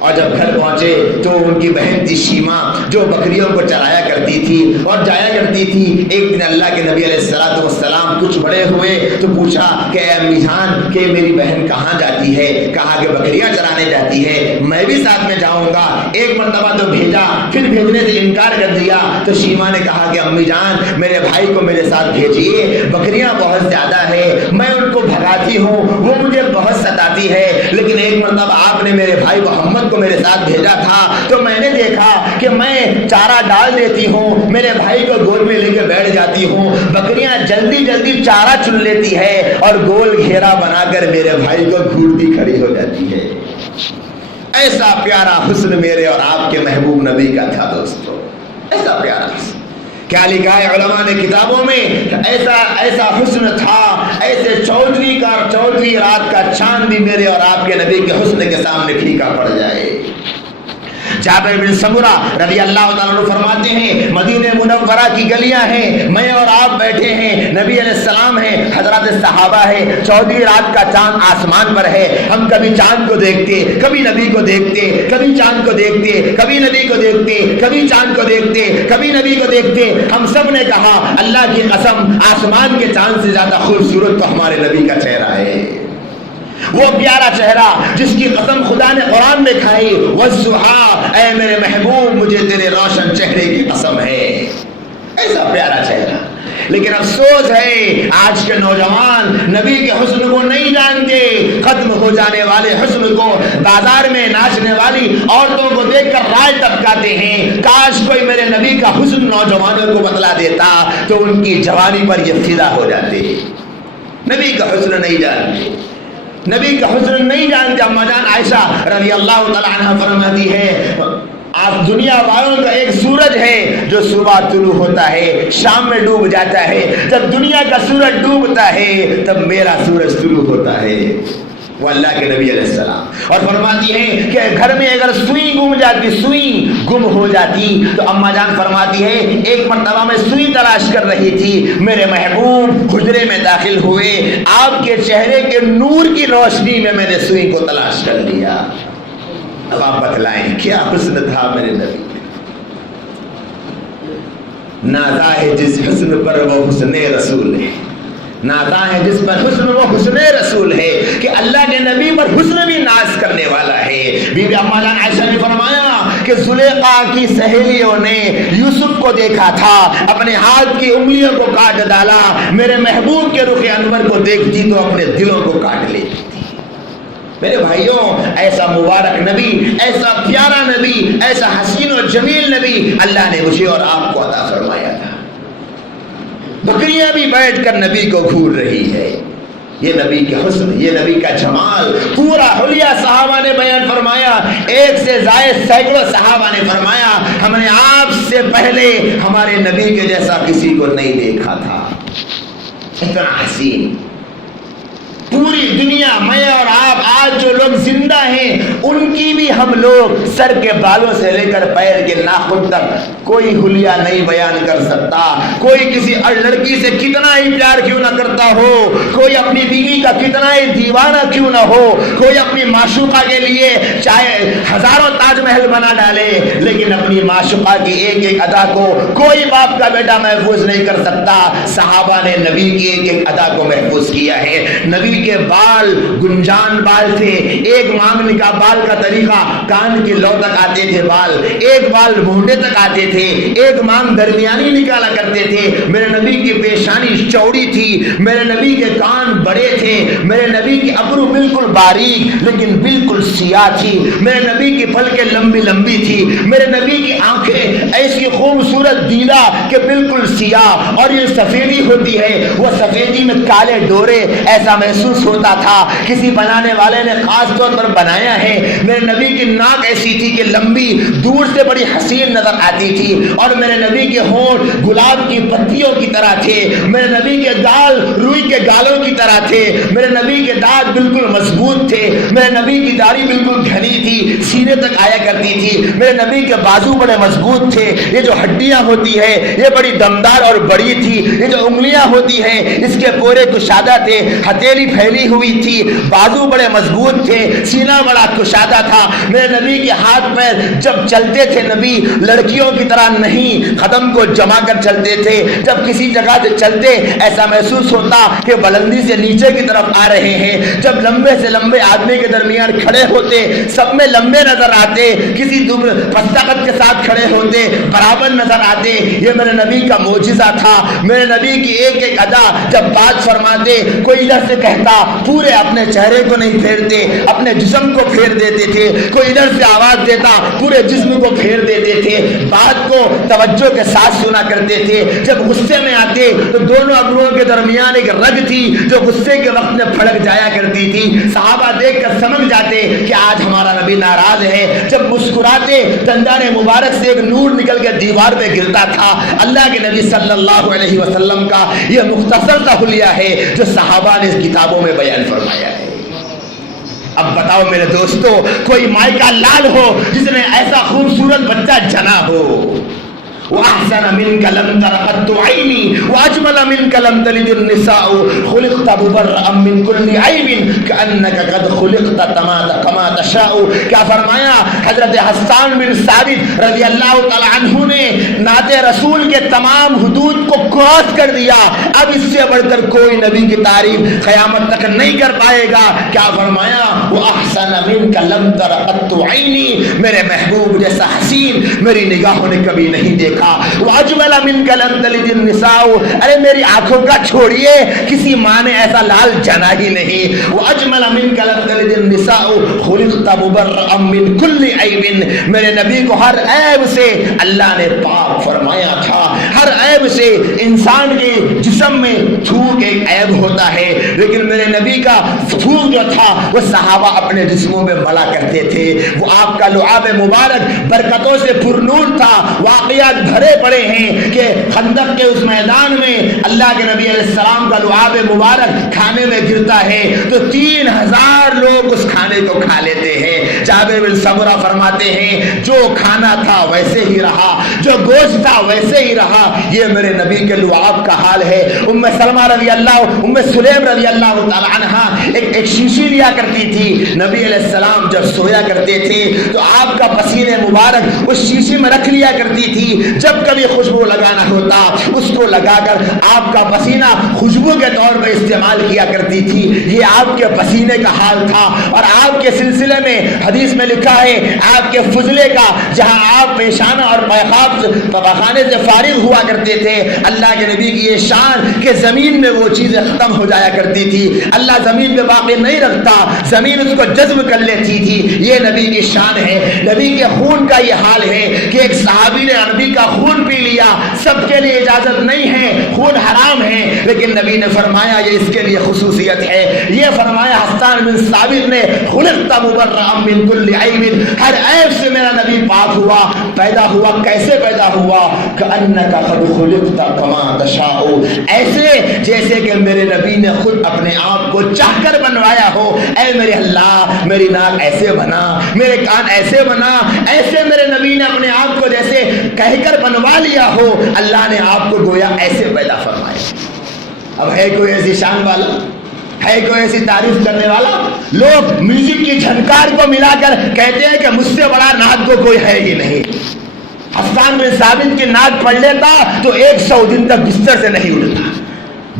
اور جب گھر پہنچے تو ان کی بہن تھی شیما جو بکریوں کو چرایا کرتی تھی اور جایا کرتی تھی۔ ایک دن اللہ کے نبی علیہ السلام کچھ بڑے ہوئے تو پوچھا کہ اے امی جان کہ میری بہن کہاں جاتی ہے؟ کہا کہ بکریاں چرانے جاتی ہے، میں بھی ساتھ میں جاؤں گا۔ ایک مرتبہ تو بھیجا، پھر بھیجنے سے انکار کر دیا تو شیما نے کہا کہ امی جان میرے بھائی کو میرے ساتھ بھیجیے، بکریاں بہت زیادہ ہے، میں ان کو بھگاتی ہوں، وہ مجھے بہت ستاتی ہے، لیکن ایک مرتبہ آپ نے میرے بھائی محمد کو میرے ساتھ بھیجا تھا تو میں نے دیکھا کہ میں چارہ ڈال دیتی ہوں، میرے بھائی کو گود میں لے کے بیٹھ جاتی ہوں، بکریاں جلدی جلدی چارہ چن لیتی ہے اور گول گھیرا بنا کر میرے بھائی کو گھورتی کھڑی ہو جاتی ہے۔ ایسا پیارا حسن میرے اور آپ کے محبوب نبی کا تھا دوستو، ایسا پیارا حسن۔ کیا لکھا ہے علماء نے کتابوں میں؟ ایسا حسن تھا، ایسے چودھویں رات کا چاند بھی میرے اور آپ کے نبی کے حسن کے سامنے پھیکا پڑ جائے۔ جابر بن سمرہ رضی اللہ تعالیٰ عنہ فرماتے ہیں مدینہ منورہ کی گلیاں ہیں، میں اور آپ بیٹھے ہیں، نبی علیہ السلام ہیں، حضرات صحابہ ہیں، 14ویں رات کا چاند آسمان پر ہے، ہم کبھی چاند کو دیکھتے، کبھی نبی کو دیکھتے، کبھی چاند کو دیکھتے، کبھی نبی کو دیکھتے، کبھی چاند کو دیکھتے، کبھی نبی کو دیکھتے۔ ہم سب نے کہا اللہ کی قسم آسمان کے چاند سے زیادہ خوبصورت تو ہمارے نبی کا چہرہ ہے، وہ پیارا چہرہ جس کی قسم خدا نے قرآن میں کھائی، والضحیٰ، اے میرے محبوب مجھے تیرے روشن چہرے کی قسم ہے، ایسا پیارا چہرہ۔ لیکن افسوس ہے آج کے نوجوان نبی کے حسن کو نہیں جانتے، ختم ہو جانے والے حسن کو بازار میں ناچنے والی عورتوں کو دیکھ کر رائے ٹپکاتے ہیں۔ کاش کوئی میرے نبی کا حسن نوجوانوں کو بتلا دیتا تو ان کی جوانی پر یہ فدا ہو جاتے۔ نبی کا حسن نہیں جانتے، نبی کا حسن نہیں جانتے۔ اما جان عائشہ رضی اللہ تعالی عنہ فرماتی ہے آپ دنیا والوں کا ایک سورج ہے جو صبح طلوع ہوتا ہے شام میں ڈوب جاتا ہے، جب دنیا کا سورج ڈوبتا ہے تب میرا سورج طلوع ہوتا ہے، وہ اللہ کے نبی علیہ السلام۔ اور فرماتی ہیں کہ گھر میں اگر سوئی گم ہو جاتی تو اما جان فرماتی ہے ایک مرتبہ میں سوئی تلاش کر رہی تھی، میرے محبوب حجرے میں داخل ہوئے، آپ کے چہرے کے نور کی روشنی میں نے سوئی کو تلاش کر لیا۔ اب آپ بتلائیں کیا حسن تھا میرے نبی، نازا ہے جس حسن پر وہ حسن رسول ہے، نازا ہے جس پر حسن وہ حسن رسول ہے، کہ اللہ کے نبی پر حسن بھی ناز کرنے والا ہے۔ بی بی اما جان عائشہ نے فرمایا کہ زلیخا کی سہیلیوں نے یوسف کو دیکھا تھا، اپنے ہاتھ کی انگلیوں کو کاٹ ڈالا، میرے محبوب کے رخ انور کو دیکھتی تو اپنے دلوں کو کاٹ لیتی تھی۔ میرے بھائیوں ایسا مبارک نبی، ایسا پیارا نبی، ایسا حسین و جمیل نبی اللہ نے مجھے اور آپ کو عطا فرمایا تھا۔ بکریاں بھی بیٹھ کر نبی کو گھور رہی ہے، یہ نبی کے حسن، یہ نبی کا جمال، پورا حلیہ صحابہ نے بیان فرمایا، ایک سے زائد سینکڑوں صحابہ نے فرمایا ہم نے آپ سے پہلے ہمارے نبی کے جیسا کسی کو نہیں دیکھا تھا، اتنا حسین۔ پوری دنیا میں اور آپ آج جو لوگ زندہ ہیں ان کی بھی ہم لوگ سر کے بالوں سے لے کر پیر کے ناخن تک کوئی حلیہ نہیں بیان کر سکتا۔ کوئی کسی لڑکی سے کتنا ہی پیار کیوں نہ کرتا ہو، کوئی اپنی بیوی کا کتنا ہی دیوانہ کیوں نہ ہو، کوئی اپنی معشوقہ کے لیے چاہے ہزاروں تاج محل بنا ڈالے، لیکن اپنی معشوقہ کی ایک ایک ادا کو کوئی باپ کا بیٹا محفوظ نہیں کر سکتا۔ صحابہ نے نبی کی ایک ایک ادا کو محفوظ کیا ہے۔ نبی کے بال گنجان بال بال تھے، ایک مانگنے کا بال کا طریقہ کان کی لو تک آتے تھے بال، ایک بال مونڈے تک آتے تھے، ایک مانگ درمیانی نکالا کرتے تھے۔ میرے نبی کی پیشانی چوڑی تھی، میرے نبی کے کان بڑے تھے، میرے نبی کی ابرو بالکل باریک لیکن بالکل سیاہ تھی، میرے نبی کی پلکیں لمبی لمبی تھی، میرے نبی کی آنکھیں ایسی خوبصورت دیدہ کہ بالکل سیاہ، اور یہ سفیدی ہوتی ہے، وہ سفیدی میں کالے ڈورے، ایسا محسوس ہوتا تھا کسی بنانے والے نے خاص طور پر بنایا ہے۔ میرے نبی کی ناک ایسی تھی کہ لمبی، دور سے بڑی حسین نظر آتی تھی، اور میرے نبی کے ہونٹ گلاب کی پتیوں کی طرح تھے، میرے نبی کے گال روئی کے گالوں کی طرح تھے، میرے نبی کے دانت بالکل مضبوط تھے، میرے نبی کی داڑھی بالکل گھنی تھی، سینے تک آیا کرتی تھی، میرے نبی کے بازو بڑے مضبوط تھے، یہ جو ہڈیاں ہوتی ہے یہ بڑی دمدار اور بڑی تھی، یہ جو انگلیاں ہوتی ہیں اس کے پورے کشادہ تھے، ہتھیلی پھیلی ہوئی تھی، بازو بڑے مضبوط تھے، سینہ بڑا کشادہ تھا۔ میرے نبی کے ہاتھ پیر جب چلتے تھے نبی لڑکیوں کی طرح نہیں قدم کو جما کر چلتے تھے، جب کسی جگہ سے چلتے ایسا محسوس ہوتا کہ بلندی سے نیچے کی طرف آ رہے ہیں، جب لمبے سے لمبے آدمی کے درمیان کھڑے ہوتے سب میں لمبے نظر آتے، کسی پستقت کے ساتھ کھڑے ہوتے برابر نظر آتے، یہ میرے نبی کا معجزہ تھا۔ میرے نبی کی ایک ایک ادا جب بات فرماتے کوئی ادھر سے کہتا پورے اپنے چہرے کو نہیں پھیرتے، اپنے جسم کو پھیر دیتے تھے، کوئی ادھر سے آواز دیتا پورے جسم کو پھیر دیتے تھے، بات کو توجہ کے ساتھ سنا کرتے تھے۔ جب غصے میں آتے تو دونوں ابروؤں کے درمیان ایک رگ تھی جو غصے کے وقت میں پھڑک جایا کرتی تھی، صحابہ دیکھ کر سمجھ جاتے کہ آج ہمارا نبی ناراض ہے۔ جب مسکراتے دندان مبارک سے ایک نور نکل کے دیوار پہ گرتا تھا۔ اللہ کے نبی صلی اللہ علیہ وسلم کا یہ مختصر سا حلیہ ہے جو صحابہ نے اس کتابوں میں بیان فرمایا ہے۔ اب بتاؤ میرے دوستو، کوئی مائکا لال ہو جس نے ایسا خوبصورت بچہ جنا ہو، وَأَحْسَنَ مِنْكَ لَمْ تَرَ قَطُّ عَيْنِي وَأَجْمَلَ مِنْكَ لَمْ تَلِدِ النِّسَاءُ خُلِقْتَ مُبَرَّأً مِنْ كُلِّ عَيْبٍ كَأَنَّكَ قَدْ خُلِقْتَ كَمَا تَشَاءُ۔ کیا فرمایا؟ حضرت حسان بن ثابت رضی اللہ تعالی عنہ نے نعت رسول کے تمام حدود کو کراس کر دیا، اب اس سے بڑھ کر کوئی نبی کی تعریف قیامت تک نہیں کر پائے گا۔ کیا فرمایا؟ وَأَحْسَنَ مِنْكَ لَمْ تَرَ قَطُّ عَيْنِي، میرے محبوب جیسا حسین میری نگاہوں نے کبھی نہیں دیکھا۔ وَأَجْمَلَ مِنْكَ لَمْ تَلِدِ النِّسَاءُ، ارے میری آنکھوں کا چھوڑیے، کسی ماں نے ایسا لال جنا ہی نہیں۔ وَأَجْمَلَ مِنْكَ لَمْ تَلِدِ النِّسَاءُ خُلِقْتَ مُبَرَّأً مِنْ كُلِّ عَيْبٍ، میرے نبی کو ہر عیب سے اللہ نے پاک فرمایا تھا۔ ہر عیب سے، انسان کے جسم میں تھوک ایک عیب ہوتا ہے، لیکن میرے نبی کا تھوک جو تھا وہ صحابہ اپنے جسموں میں ملا کرتے تھے، وہ آپ کا لعاب مبارک برکتوں سے پرنور تھا۔ واقعات بھرے پڑے ہیں کہ خندق کے اس میدان میں اللہ کے نبی علیہ السلام کا لعاب مبارک کھانے میں گرتا ہے تو 3000 لوگ اس کھانے کو کھا لیتے ہیں۔ جابر بن سمرہ فرماتے ہیں جو کھانا تھا ویسے ہی رہا، جو گوشت تھا ویسے ہی رہا، یہ میرے نبی کے لعاب کا حال ہے۔ ام سلمہ رضی اللہ، ام سلیم رضی اللہ تعالی عنہا ایک شیشی لیا کرتی تھی، نبی علیہ السلام جب سویا کرتے تھے تو آپ کا پسینے مبارک اس شیشی میں رکھ لیا کرتی تھی، جب کبھی خوشبو لگانا ہوتا اس کو لگا کر آپ کا پسینہ خوشبو کے طور پہ استعمال کیا کرتی تھی۔ یہ آپ کے پسینے کا حال تھا، اور آپ کے سلسلے میں حدیث میں لکھا ہے آپ کے فضلے کا، جہاں آپ پیشانہ اور پخانے سے فارغ ہوا کرتے تھے، اللہ کے نبی کی یہ شان کہ زمین میں وہ چیزیں ختم ہو جایا کرتی تھی، اللہ زمین میں باقی نہیں رکھتا، زمین اس کو جذب کر لیتی تھی، یہ نبی کی شان ہے۔ نبی کے خون کا یہ حال ہے کہ ایک صحابی نے نبی کا خون پی لیا، سب کے لیے اجازت نہیں ہے، خون حرام ہے، لیکن نبی نے فرمایا یہ اس کے لیے خصوصیت ہے۔ یہ فرمایا حسان بن ثابت نے خلقت مبرأ من کل عیب، ہر عیب سے میرا نبی پاک ہوا، پیدا ہوا، کیسے پیدا ہوا؟ کأنک قد خلقت کما تشاء، ایسے جیسے کہ میرے نبی نے خود اپنے آپ کو چاہ کر بنوایا ہو۔ اے میرے اللہ، میری ناک ایسے بنا، میرے کان ایسے بنا، ایسے میرے نبی نے اپنے آپ کو جیسے کہہ کر بنوا لیا ہو، اللہ نے آپ کو گویا ایسے پیدا فرمایا۔ اب ہے کوئی ایسی شان والا، ہے کوئی ایسی تعریف کرنے والا؟ لوگ میوزک کی جھنکار کو ملا کر کہتے ہیں کہ مجھ سے بڑا نعت کو کوئی ہے ہی نہیں۔ حسان بن ثابت کی نعت پڑھ لیتا تو 100 دن تک بستر سے نہیں اٹھتا،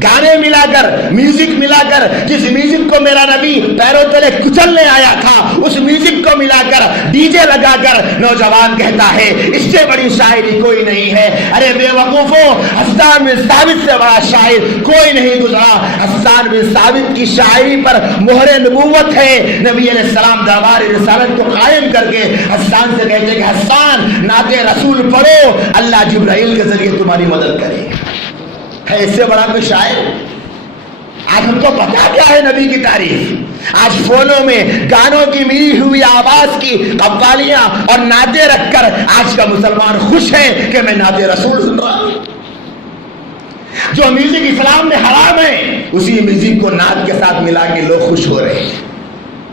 گانے ملا کر، میوزک ملا کر، جس میوزک کو میرا نبی پیروں تلے کچلنے آیا تھا اس میوزک کو ملا کر، ڈی جے لگا کر نوجوان کہتا ہے اس سے بڑی شاعری کوئی نہیں ہے۔ ارے بے وقوفو، حسان بن ثابت سے بڑا شاعر کوئی نہیں گزرا۔ حسان بن ثابت کی شاعری پر مہر نبوت ہے۔ نبی علیہ السلام دربار رسالت کو قائم کر کے حسان سے کہتے کہ حسان نعت رسول پڑھو، اللہ جبرائیل کے ذریعے تمہاری مدد کرے گا۔ ہے اس سے بڑا کوئی شاعر؟ آج ہم کو پتا کیا ہے نبی کی تعریف؟ آج فونوں میں گانوں کی ملی ہوئی آواز کی قوالیاں اور نعتیں رکھ کر آج کا مسلمان خوش ہے کہ میں نعت رسول سن رہا ہوں۔ جو میوزک اسلام میں حرام ہے اسی میوزک کو نعت کے ساتھ ملا کے لوگ خوش ہو رہے ہیں۔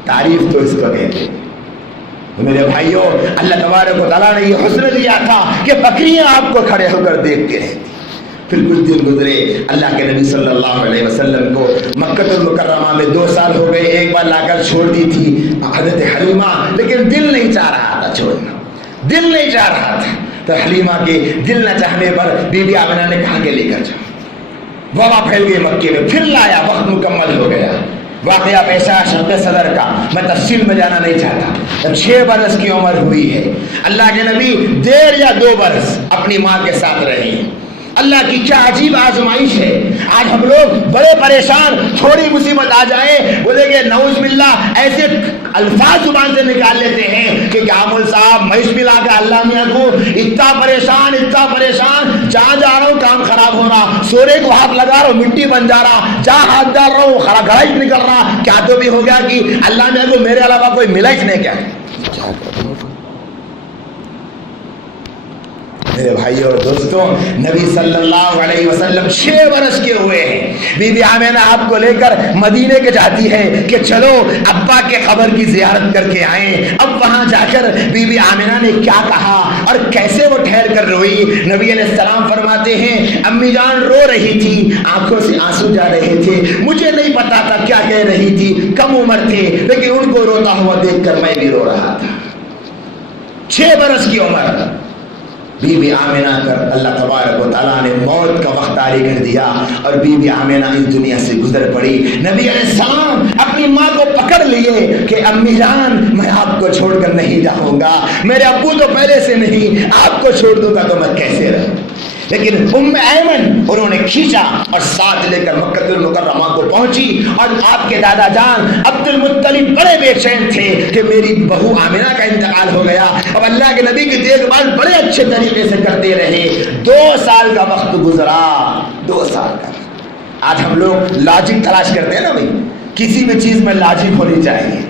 تعریف تو اس کو کہتے ہیں۔ میرے بھائیوں، اللہ تبارک و تعالیٰ نے یہ حسن دیا تھا کہ بکریاں آپ کو کھڑے ہو کر دیکھتے رہتی۔ پھر کچھ دن گزرے، اللہ کے نبی صلی اللہ علیہ وسلم کو مکہ المکرمہ میں 2 سال ہو گئے، ایک بار لا کر چھوڑ دی تھی حضرت حلیمہ، لیکن دل نہیں چاہ رہا تھا چھوڑنا، دل نہیں چاہ رہا تھا۔ تو حلیمہ کے دل نہ چاہنے پر بی بی آمنہ نے کہا کہ لے کر جاؤ۔ وبا پھیل گئی مکے میں، پھر لایا، وقت مکمل ہو گیا۔ واقعہ پیشہ شرق صدر کا، میں تفصیل میں جانا نہیں چاہتا۔ جب 6 برس کی عمر ہوئی ہے، اللہ کے نبی 1.5 یا 2 برس اپنی ماں کے ساتھ رہے ہیں۔ اللہ کی کیا عجیب آزمائش ہے۔ آج ہم لوگ بڑے پریشان، تھوڑی مصیبت آ جائے بولے گے نعوذ باللہ، ایسے الفاظ زبان سے نکال لیتے ہیں کہ عامل صاحب مہیش ملا کے اللہ میاں کو اتنا پریشان جہاں جا رہا ہوں کام خراب ہو رہا، سورے کو ہاتھ لگا رہا ہوں مٹی بن جا رہا، جہاں ہاتھ ڈال رہا ہوں گھڑائی نکل رہا، کیا تو بھی ہو گیا کہ اللہ میاں کو میرے علاوہ کوئی ملا ہی نہیں کیا؟ میرے بھائیوں اور دوستوں، نبی صلی اللہ علیہ وسلم 6 برس کے ہوئے ہیں۔ بی بی آمنہ آپ کو لے کر مدینے کے جاتی ہے کہ چلو ابا کے قبر کی زیارت کر کے آئیں۔ اب وہاں جا کر بی بی آمنہ نے کیا کہا اور کیسے وہ ٹھہر کر روئی، نبی علیہ السلام فرماتے ہیں امی جان رو رہی تھی، آنکھوں سے آنسو جا رہے تھے، مجھے نہیں پتا تھا کیا کہہ رہی تھی، کم عمر تھے، لیکن ان کو روتا ہوا دیکھ کر میں بھی رو رہا تھا۔ 6 برس کی عمر بی بی آمنہ کر اللہ تبارک و تعالیٰ نے موت کا وقت طاری کر دیا اور بی بی آمنہ اس دنیا سے گزر پڑی۔ نبی علیہ السلام اپنی ماں کو پکڑ لیے کہ امی جان میں آپ کو چھوڑ کر نہیں جاؤں گا، میرے ابو تو پہلے سے نہیں، آپ کو چھوڑ دوں گا تو میں کیسے رہوں؟ لیکن ام ایمن انہوں نے کھینچا اور ساتھ لے کر مکہ المکرمہ کو پہنچی، اور آپ کے دادا جان عبد المطلب بڑے بے چین تھے کہ میری بہو آمنہ کا انتقال ہو گیا۔ اب اللہ کے نبی کی دیکھ بھال بڑے اچھے طریقے سے کرتے رہے۔ 2 سال کا وقت گزرا، 2 سال کا۔ آج ہم لوگ لاجک تلاش کرتے ہیں نا بھائی، کسی بھی چیز میں لاجک ہونی چاہیے۔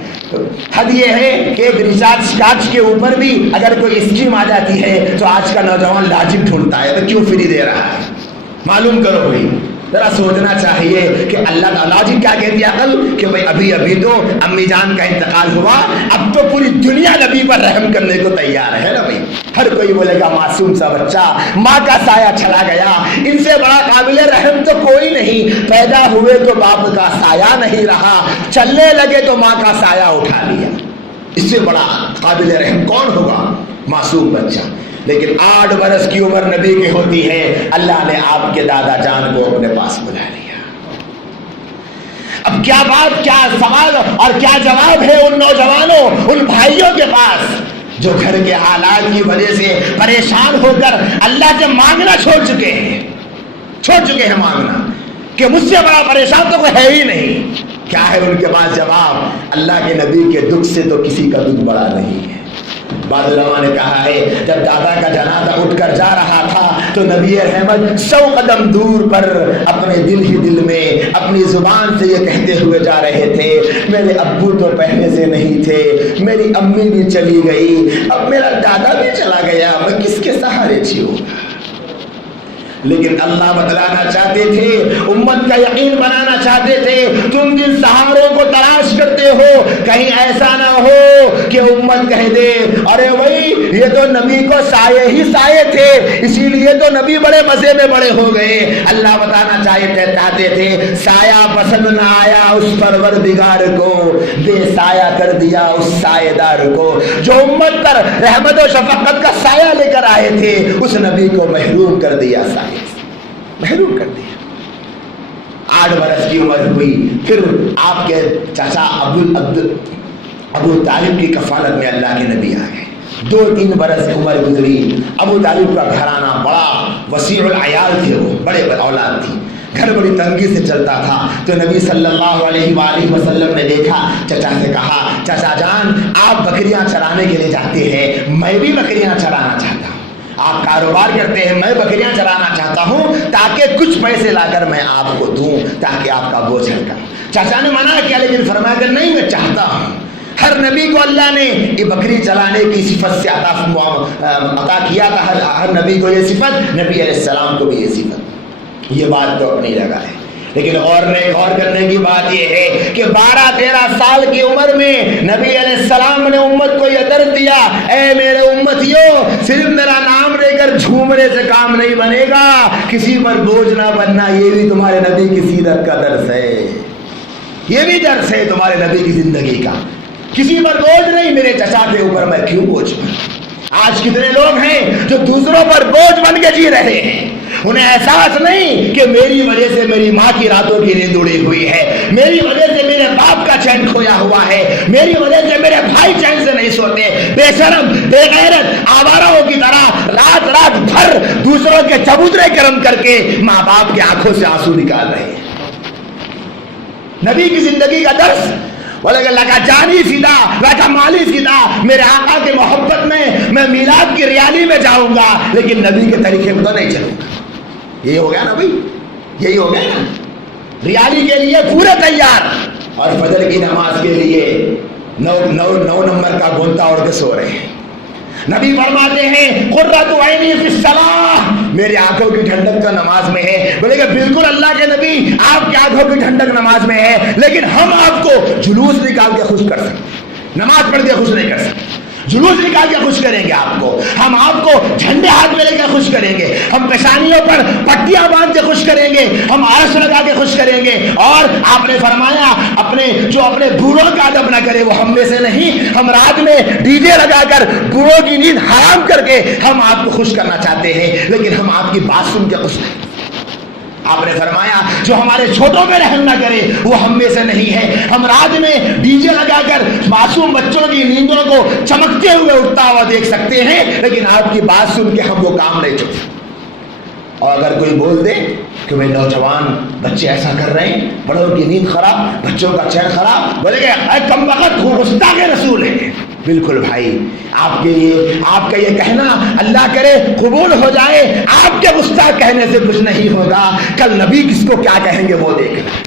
حد یہ ہے کہ ایک ریچارج کارڈ کے اوپر بھی اگر کوئی اسکیم آ جاتی ہے تو آج کا نوجوان لاجک ڈھونڈتا ہے تو کیوں فری دے رہا ہے، معلوم کرو بھائی، ذرا سوچنا چاہیے کہ اللہ کا لاجک کیا کہتی ہے عقل کہ بھائی ابھی تو امی جان کا انتقال ہوا، اب تو پوری دنیا نبی پر رحم کرنے کو تیار ہے نا بھائی۔ ہر کوئی بولے گا معصوم سا بچہ، ماں کا سایہ چلا گیا، ان سے بڑا قابل رحم تو کوئی نہیں، پیدا ہوئے تو باپ کا سایہ نہیں رہا، چلنے لگے تو ماں کا سایہ اٹھا لیا، اس سے بڑا قابل رحم کون ہوگا؟ معصوم بچہ۔ لیکن 8 برس کی عمر نبی کی ہوتی ہے، اللہ نے آپ کے دادا جان کو اپنے پاس بلا لیا۔ اب کیا بات، کیا سوال اور کیا جواب ہے ان نوجوانوں، ان بھائیوں کے پاس جو گھر کے حالات کی وجہ سے پریشان ہو کر اللہ سے مانگنا چھوڑ چکے ہیں مانگنا کہ مجھ سے بڑا پریشان تو کوئی ہے ہی نہیں۔ کیا ہے ان کے پاس جواب؟ اللہ کے نبی کے دکھ سے تو کسی کا دکھ بڑا نہیں ہے۔ بعض علماء نے کہا ہے جب دادا کا جنازہ اٹھ کر جا رہا تھا تو نبی رحمت 100 قدم دور پر اپنے دل میں اپنی زبان سے یہ کہتے ہوئے جا رہے تھے میرے ابو تو پہلے سے نہیں تھے، میری امی بھی چلی گئی، اب میرا دادا بھی چلا گیا، میں کس کے سہارے جیوں؟ لیکن اللہ بتلانا چاہتے تھے، امت کا یقین بنانا چاہتے تھے، تم جن سہاروں کو تلاش کرتے ہو کہیں ایسا نہ ہو کہ امت کہہ دے ارے بھائی یہ تو نبی کو سائے ہی سائے تھے، اسی لیے تو نبی بڑے مزے میں بڑے ہو گئے۔ اللہ بتانا چاہتے تھے سایہ پسند نہ آیا اس پروردگار کو، بے سایہ کر دیا اس سایہ دار کو، جو امت پر رحمت و شفقت کا سایہ لے کر آئے تھے اس نبی کو محروم کر دیا، سایہ محروم کر دیا۔ 8 برس کی عمر ہوئی، پھر آپ کے چچا ابو طالب کی کفالت میں اللہ کے نبی آ گئے۔ 2-3 برس عمر گزری، ابو طالب کا گھرانہ بڑا وسیع العیال تھے، وہ بڑے اولاد تھی، گھر بڑی تنگی سے چلتا تھا۔ تو نبی صلی اللہ علیہ وآلہ وسلم نے دیکھا، چچا سے کہا، چچا جان آپ بکریاں چرانے کے لیے جاتے ہیں، میں بھی بکریاں چرانا چاہتا ہوں، آپ کاروبار کرتے ہیں، میں بکریاں چرانا چاہتا ہوں تاکہ کچھ پیسے لا کر میں آپ کو دوں تاکہ آپ کا بوجھ ہلکا۔ چچا نے منع کیا، لیکن فرمایا کہ نہیں، میں چاہتا ہوں۔ ہر نبی کو اللہ نے یہ بکری چلانے کی صفت سے عطا کیا تھا، ہر نبی کو یہ صفت، نبی علیہ السلام کو بھی یہ صفت۔ یہ بات تو اپنی جگہ ہے، لیکن غور کرنے کی بات یہ ہے کہ 12-13 سال کی عمر میں نبی علیہ السلام نے امت کو یہ درس دیا، اے میرے امتیوں، صرف میرا نام لے کر جھومنے سے کام نہیں بنے گا، کسی پر بوجھ نہ بننا، یہ بھی تمہارے نبی کی سیرت کا درس ہے، یہ بھی درس ہے تمہارے نبی کی زندگی کا۔ کسی پر بوجھ نہیں، میرے چچا کے اوپر میں کیوں بوجھ بنوں؟ آج کتنے لوگ ہیں جو دوسروں پر بوجھ بن کے جی رہے ہیں، انہیں احساس نہیں کہ میری وجہ سے میری ماں کی راتوں کی نیند اڑی ہوئی ہے، میری وجہ سے میرے باپ کا چین کھویا ہوا ہے، میری وجہ سے میرے بھائی چین سے نہیں سوتے، بے شرم بے غیرت آواروں کی طرح رات بھر دوسروں کے چبوترے کرم کر کے ماں باپ کی آنکھوں سے آنسو نکال رہے ہیں۔ نبی کی زندگی کا درس، لگا جانی فدا، لگا مالی فدا، میرے آقا کی محبت میں میلاد کی ریالی میں جاؤں گا، لیکن نبی کے طریقے میں تو نہیں چلوں گا۔ یہی ہو گیا نا بھائی، یہی ہو گیا نا، ریالی کے لیے پورے تیار، اور فجر کی نماز کے لیے 9 نمبر کا گونتا اوڑھ کے سو رہے ہیں۔ نبی فرماتے ہیں قرۃ عینی فی الصلاۃ، میری آنکھوں کی ٹھنڈک تو نماز میں ہے۔ بولے کہ بالکل اللہ کے نبی، آپ کی آنکھوں کی ٹھنڈک نماز میں ہے، لیکن ہم آپ کو جلوس نکال کے خوش کر سکتے، نماز پڑھ کے خوش نہیں کر سکتے، جلوس نکال کے خوش کریں گے آپ کو، ہم آپ کو جھنڈے ہاتھ میں لے کے خوش کریں گے، ہم پیشانیوں پر پٹیاں باندھ کے خوش کریں گے، ہم عرش لگا کے خوش کریں گے۔ اور آپ نے فرمایا اپنے بوڑھوں کا ادب نہ کرے وہ ہم میں سے نہیں، ہم رات میں ڈی جے لگا کر بوڑھوں کی نیند حرام کر کے ہم آپ کو خوش کرنا چاہتے ہیں، لیکن ہم آپ کی بات سن کے خوش نہیں۔ آپ نے فرمایا جو ہمارے چھوٹوں پہ رحم نہ کرے وہ ہم میں سے نہیں ہے، ہم رات میں ڈی جے لگا کر معصوم بچوں کی نیندوں کو چمکتے ہوئے اٹھتا ہوا دیکھ سکتے ہیں، لیکن آپ کی بات سن کے ہم وہ کام نہیں چکتے۔ اور اگر کوئی بول دے کہ میں نوجوان بچے ایسا کر رہے ہیں، بڑوں کی نیند خراب، بچوں کا چین خراب، بولے گے اے کم وقت گستاخ رسول ہے۔ بالکل بھائی، آپ کا یہ کہنا اللہ کرے قبول ہو جائے، آپ کے گستاخ کہنے سے کچھ نہیں ہوگا، کل نبی کس کو کیا کہیں گے وہ دیکھنا۔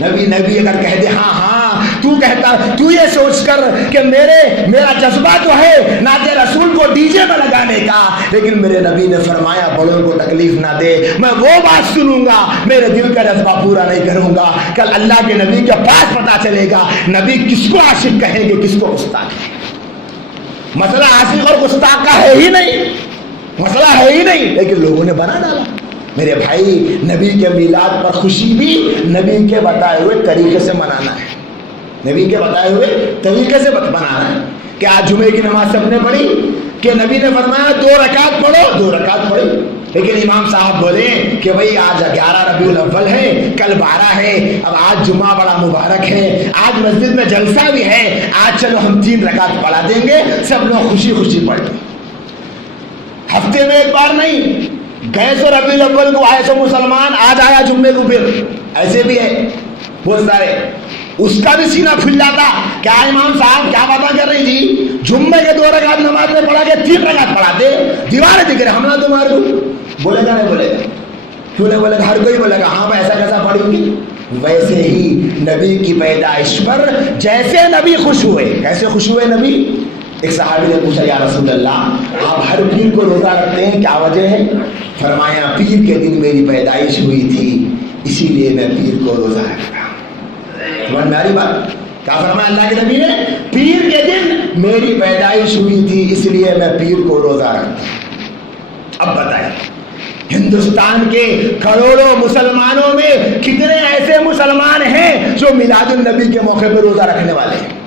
نبی اگر کہہ دے ہاں تو یہ سوچ کر کہ میرا جذبہ تو ہے نعت رسول کو ڈی جے میں لگانے کا، لیکن میرے نبی نے فرمایا بڑوں کو تکلیف نہ دے، میں وہ بات سنوں گا، میرے دل کا جذبہ پورا نہیں کروں گا، کل اللہ کے نبی کے پاس پتہ چلے گا نبی کس کو عاشق کہیں گے، کس کو گستاخ کہیں گے۔ مسئلہ عاشق اور گستاخ کا ہے ہی نہیں، لیکن لوگوں نے بنا ڈالا۔ میرے بھائی، نبی کے میلاد پر خوشی بھی نبی کے بتائے ہوئے طریقے سے منانا ہے، نبی کے بتائے ہوئے طریقے سے منانا ہے۔ کہ آج جمعے کی نماز سب نے پڑھی کہ نبی نے فرمایا 2 رکعت پڑھو، 2 رکعت پڑھی، لیکن امام صاحب بولے کہ بھئی آج 11 ربیع الاول ہے، کل 12 ہے، اب آج جمعہ بڑا مبارک ہے، آج مسجد میں جلسہ بھی ہے، آج چلو ہم 3 رکعت پڑھا دیں گے، سب لوگ خوشی پڑھ لیں۔ ہفتے میں ایک بار نہیں، گئے سو ربیع الاول کو آئے سو مسلمان، آج آیا جمعے کو، پھر ایسے بھی ہے بہت سارے، اس کا بھی سینہ پھل جاتا، کیا امام صاحب کیا باتیں کر رہی تھی، جمعے کے 2 رکعت نماز میں پڑھا کے 3 رکعت پڑھاتے، دیواریں دکھ رہے، حملہ تمہارے کو بولے گا نہیں بولے گا، کیوں نہیں بولے گا، ہر کوئی بولے گا ہاں بھائی ایسا کیسا پڑھیں گی۔ ویسے ہی نبی کی پیدائش پر جیسے نبی خوش ہوئے، کیسے خوش ہوئے نبی؟ ایک صحابی نے پوچھا یا رسول اللہ آپ ہر پیر کو روزہ رکھتے ہیں، کیا وجہ ہے؟ فرمایا پیر کے دن میری پیدائش ہوئی تھی، اسی لیے میں پیر کو روزہ رکھ رہا ہوں۔ سمجھ میں آ رہی بات؟ کیا فرمایا اللہ کے نبی نے؟ پیر کے دن میری پیدائش ہوئی تھی، اس لیے میں پیر کو روزہ رکھتا ہوں۔ اب بتائیں ہندوستان کے کروڑوں مسلمانوں میں کتنے ایسے مسلمان ہیں جو میلاد النبی کے موقع پہ روزہ رکھنے والے ہیں؟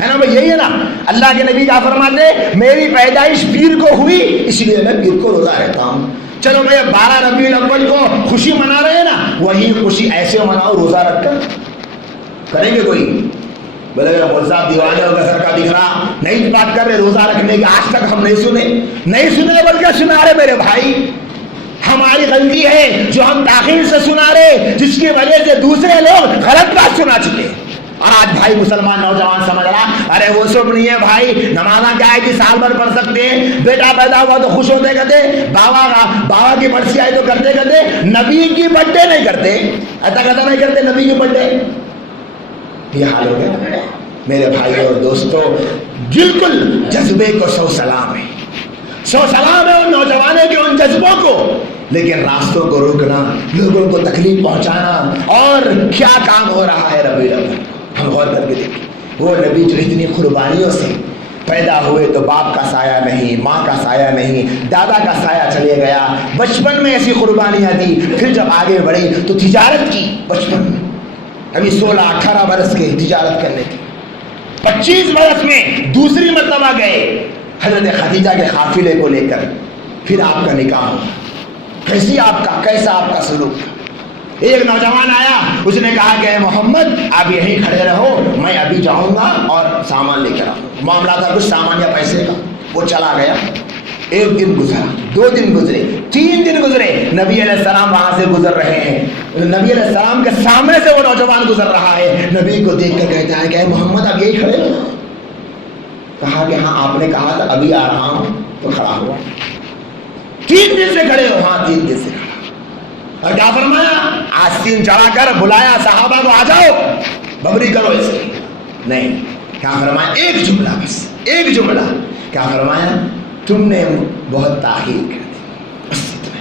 ہے نا بھائی، یہی ہے نا۔ اللہ کے نبی کیا فرماتے؟ میری پیدائش پیر کو ہوئی، اس لیے میں پیر کو روزہ رکھتا ہوں۔ چلو بھائی 12 ربیع الاول کو خوشی منا رہے ہیں نا، وہی خوشی ایسے مناؤ روزہ رکھ کر. کریں گے کوئی؟ بولے مول صاحب دیوانے ہو گئے، سر کا دکھ رہا، نہیں بات کر رہے روزہ رکھنے کی، آج تک ہم نہیں سنے بلکہ سنا رہے میرے بھائی. ہماری غلطی ہے جو ہم تاخیر سے سنا رہے، جس کی وجہ سے دوسرے لوگ غلط بات سنا چکے. اور آج بھائی مسلمان نوجوان سمجھ رہا ارے وہ سب نہیں ہے بھائی، نمازاں کیا ہے کہ سال بھر پڑھ سکتے ہیں، بیٹا پیدا ہوا تو خوش ہوتے کرتے، بابا کی برسی آئی تو کرتے کرتے، نبی کی برتھ ڈے نہیں کرتے، ایسا کہتا نہیں کرتے نبی کی برتھ ڈے. یہ حال ہو گیا میرے بھائی اور دوستو. بالکل جذبے کو 100 سلام ہے، 100 سلام ہے ان نوجوانوں کے ان جذبوں کو، لیکن راستوں کو روکنا، لوگوں کو تکلیف پہنچانا، اور کیا کام ہو رہا ہے ربیع الاول. ہم غور کر کے دیکھیں وہ نبی جو اتنی قربانیوں سے پیدا ہوئے تو باپ کا سایہ نہیں، ماں کا سایہ نہیں، دادا کا سایہ چلے گیا، بچپن میں ایسی قربانیاں دی، پھر جب آگے بڑھی تو تجارت کی. بچپن میں ابھی 16-18 برس کے تجارت کرنے کی، 25 برس میں دوسری مرتبہ گئے حضرت خدیجہ کے قافلے کو لے کر، پھر آپ کا نکاح ہوا. کیسا آپ کا سلوک. ایک نوجوان آیا، اس نے کہا کہ اے محمد آپ یہیں کھڑے رہو، میں ابھی جاؤں گا اور سامان لے کر آؤں. معاملہ تھا کچھ سامان یا پیسے کا. وہ چلا گیا. 1 دن گزرا، 2 دن گزرے، 3 دن گزرے، نبی علیہ السلام وہاں سے گزر رہے ہیں، نبی علیہ السلام کے سامنے سے وہ نوجوان گزر رہا ہے. نبی کو دیکھ کر کہتا ہے کہ اے محمد اب یہی کھڑے ہو. کہا کہ ہاں آپ نے کہا تھا ابھی آ رہا ہوں، تو کھڑا ہوا. 3 دن سے کھڑے ہو. ہاں 3 دن سے کھڑا. اور کیا فرمایا؟ آستین چڑھا کر بلایا صحابہ کو، آ جاؤ ببری کرو اس کی. نہیں، کیا فرمایا؟ ایک جملہ، بس ایک جملہ. کیا فرمایا؟ تم نے بہت تاخیر کر دی، بس اتنا.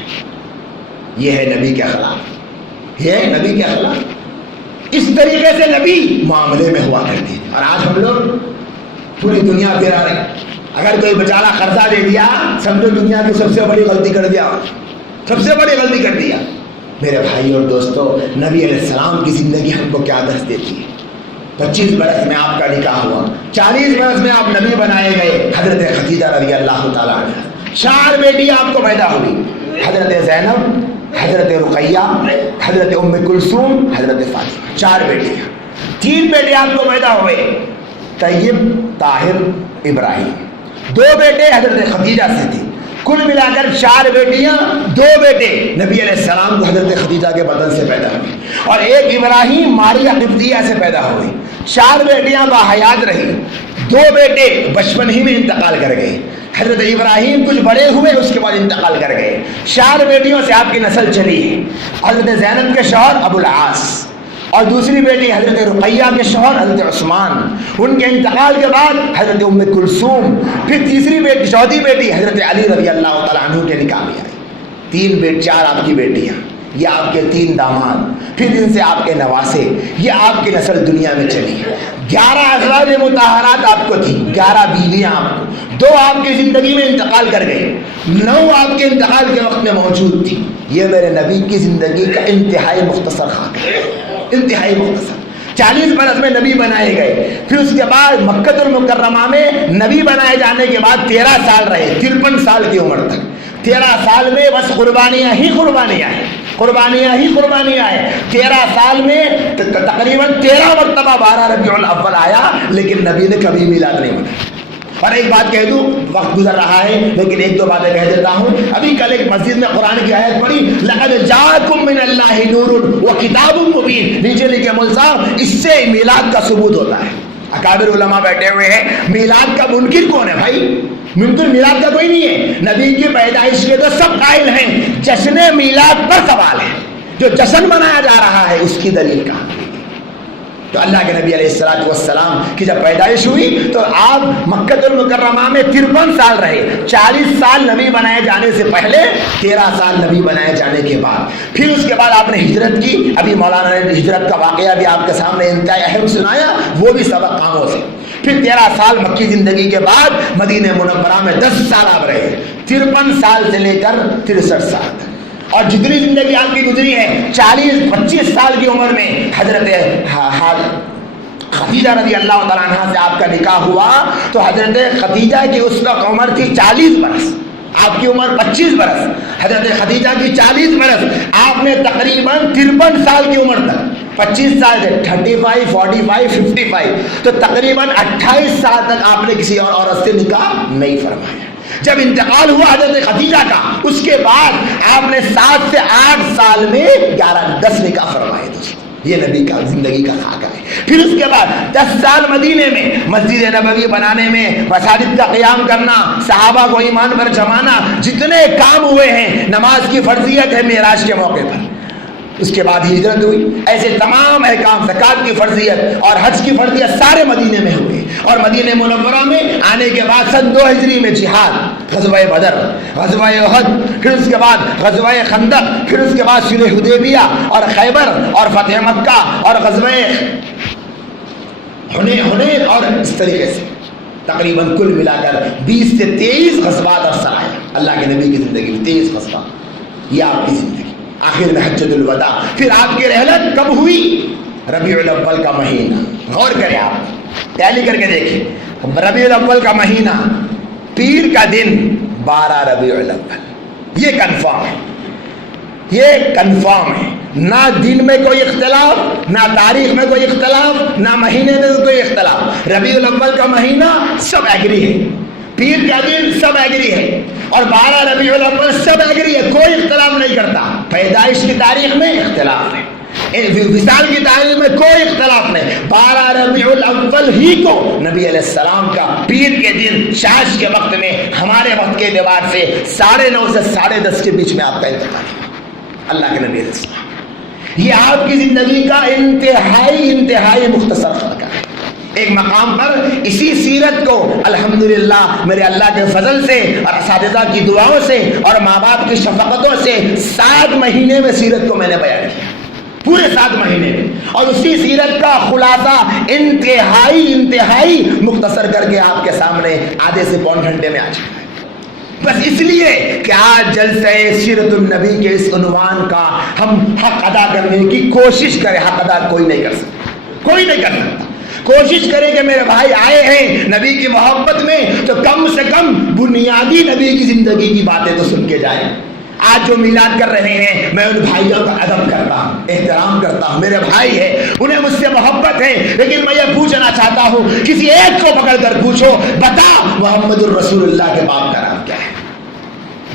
یہ ہے نبی کے اخلاق، یہ ہے نبی کے اخلاق. اس طریقے سے نبی معاملے میں ہوا کرتے. اور آج ہم لوگ پوری دنیا پھرا رہے. اگر کوئی بیچارہ قرضہ دے دیا، سمجھو دنیا کی سب سے بڑی غلطی کر دیا، سب سے بڑی غلطی کر دیا. میرے بھائی اور دوستو، نبی علیہ السلام کی زندگی ہم کو کیا درس دیتی ہے. 25 برس میں آپ کا نکاح ہوا، 40 برس میں آپ نبی بنائے گئے. حضرت خدیجہ رضی اللہ تعالیٰ عنہ، 4 بیٹی آپ کو پیدا ہوئی، حضرت زینب، حضرت رقیہ، حضرت ام کلثوم، حضرت فاطمہ. 4 بیٹیاں. 3 بیٹے آپ کو پیدا ہوئے، طیب، طاہر، ابراہیم. 2 بیٹے حضرت خدیجہ سے تھے. کل ملا کر 4 بیٹیاں، 2 بیٹے نبی علیہ السلام کو حضرت خدیجہ کے بدن سے پیدا ہوئی، اور ایک ابراہیم ماریہ قبطیہ سے پیدا ہوئی. 4 بیٹیاں باحیات رہی، 2 بیٹے بچپن ہی میں انتقال کر گئے. حضرت ابراہیم کچھ بڑے ہوئے، اس کے بعد انتقال کر گئے. 4 بیٹیوں سے آپ کی نسل چلی ہے. حضرت زینب کے شوہر ابو العاص، اور دوسری بیٹی حضرت رقیہ کے شوہر حضرت عثمان. ان کے انتقال کے بعد حضرت ام کلثوم. پھر چوتھی بیٹی حضرت علی رضی اللہ تعالیٰ عنہ کے نکاح میں آئی. 4 آپ کی بیٹیاں، یہ آپ کے 3 داماد، پھر ان سے آپ کے نواسے. یہ آپ کی نسل دنیا میں چلی. 11 ازواج مطہرات آپ کو تھی، 11 بیویاں آپ کو. 2 آپ کی زندگی میں انتقال کر گئے، 9 آپ کے انتقال کے وقت میں موجود تھی. یہ میرے نبی کی زندگی کا انتہائی مختصر خاکہ ہے، انتہائی مختصر. 40 برس میں نبی بنائے گئے. پھر اس کے بعد مکہ المکرمہ میں نبی بنائے جانے کے بعد 13 سال رہے، 53 سال کی عمر تک. 13 سال میں بس قربانیاں ہی قربانیاں ہیں، قربانیاں ہی قربانیاں ہیں. 13 سال میں تقریباً 13 مرتبہ 12 ربیع الاول آیا، لیکن نبی نے کبھی میلاد نہیں منایا. اور ایک بات کہہ دوں، وقت گزر رہا ہے لیکن 1-2 باتیں کہہ دیتا ہوں. ابھی کل ایک مسجد میں قرآن کی آیت پڑھی، لقد جاءکم من اللہ نور وکتاب مبین. نیچے لکھے مول صاحب، اس سے میلاد کا ثبوت ہوتا ہے. اکابر علماء بیٹھے ہوئے ہیں. میلاد کا منکر کون ہے بھائی؟ منکر میلاد کا کوئی نہیں ہے. نبی کی پیدائش کے تو سب قائل ہیں. جشن میلاد پر سوال ہے. جو جشن منایا جا رہا ہے اس کی دلیل کہاں؟ تو اللہ کے نبی علیہ الصلوۃ والسلام کی جب پیدائش ہوئی تو آپ مکہ المکرمہ میں 53 سال رہے. 40 سال نبی بنائے جانے سے پہلے، 13 سال نبی بنائے جانے کے بعد. پھر اس کے بعد آپ نے ہجرت کی. ابھی مولانا نے ہجرت کا واقعہ بھی آپ کے سامنے انتہائی اہم سنایا، وہ بھی سبق کاموں سے. پھر 13 سال مکی زندگی کے بعد مدینہ منورہ میں 10 سال آپ رہے، 53 سال سے لے کر 63 سال تک. اور جتنی زندگی آپ کی گزری ہے، 40-25 سال کی عمر میں حضرت خدیجہ رضی اللہ تعالیٰ عنہ سے آپ کا نکاح ہوا. تو حضرت خدیجہ کی اس وقت عمر تھی 40 برس. آپ کی عمر 25 برس، حضرت خدیجہ کی 40 برس، آپ نے تقریباً 53 سال کی عمر تک، 25 سال سے 35 45 55 تو تقریباً 28 سال تک آپ نے کسی اور عورت سے نکاح نہیں فرمایا۔ جب انتقال ہوا حضرت خدیجہ کا، اس کے بعد آپ نے 7 سے 8 سال میں 10 نکاح فرمائے دوستوں۔ یہ نبی کا زندگی کا خاکہ ہے۔ پھر اس کے بعد 10 سال مدینے میں مسجد نبوی بنانے میں، مساجد کا قیام کرنا، صحابہ کو ایمان پر جمانا، جتنے کام ہوئے ہیں، نماز کی فرضیت ہے معراج کے موقع پر، اس کے بعد ہجرت ہوئی، ایسے تمام احکام، زکات کی فرضیت اور حج کی فرضیت سارے مدینے میں ہوئے۔ اور مدینہ منورہ میں آنے کے بعد سن 2 ہجری میں جہاد، غزوہ بدر، غزوہ احد، پھر اس کے بعد غزوہ خندق، پھر اس کے بعد صلح حدیبیہ اور خیبر اور فتح مکہ اور غزوہ حنین، اور اس طریقے سے تقریباً کل ملا کر 20 سے 23 غزوات عرصہ آئے اللہ کے نبی کی زندگی میں، 23 غزوات، یہ آپ کی زندگی۔ آخر میں حجۃ الوداع، پھر آپ کی رحلت کب ہوئی؟ ربیع الاول کا مہینہ، غور کریں، آپ ٹیلی کر کے دیکھیں، ربیع الاول کا مہینہ، پیر کا دن 12 ربیع الاول، یہ کنفرم ہے، یہ کنفرم ہے، نہ دن میں کوئی اختلاف، نہ تاریخ میں کوئی اختلاف، نہ مہینے میں کوئی اختلاف، ربیع الاول کا مہینہ سب ایگری ہے، پیر کا دن سب ایگری ہے، اور 12 ربیع الاول سب ایگری ہے، کوئی اختلاف نہیں کرتا۔ پیدائش کی تاریخ میں اختلاف ہے، وصال کی تاریخ میں کوئی اختلاف نہیں، 12 ربیع الاول ہی کو نبی علیہ السلام کا پیر کے دن شاش کے وقت میں، ہمارے وقت کے اعتبار سے 9:30 سے 10:30 کے بیچ میں آپ کا انتقال ہے، اللہ کے نبی علیہ السلام۔ یہ آپ کی زندگی کا انتہائی مختصر خاکہ ہے۔ ایک مقام پر اسی سیرت کو الحمدللہ میرے اللہ کے فضل سے اور اساتذہ کی دعاؤں سے اور ماں باپ کی شفقتوں سے 7 مہینے میں سیرت کو میں نے بیان کیا، پورے 7 مہینے میں، اور اسی سیرت کا خلاصہ انتہائی مختصر کر کے آپ کے سامنے آدھے سے پون گھنٹے میں آ چکا ہے، بس اس لیے کہ آج جلسہ سیرت النبی کے اس عنوان کا ہم حق ادا کرنے کی کوشش کریں۔ حق ادا کوئی نہیں کر سکتا، کوئی نہیں کر سکتا۔ کوشش کریں کہ میرے بھائی آئے ہیں نبی کی محبت میں تو کم سے کم بنیادی نبی کی زندگی کی باتیں تو سن کے جائیں۔ آج جو میلاد کر رہے ہیں، میں ان بھائیوں کا ادب کرتا ہوں، احترام کرتا ہوں، میرے بھائی ہیں، انہیں مجھ سے محبت ہے، لیکن میں یہ پوچھنا چاہتا ہوں، کسی ایک کو پکڑ کر پوچھو، بتا محمد الرسول اللہ کے باپ کا نام کیا ہے؟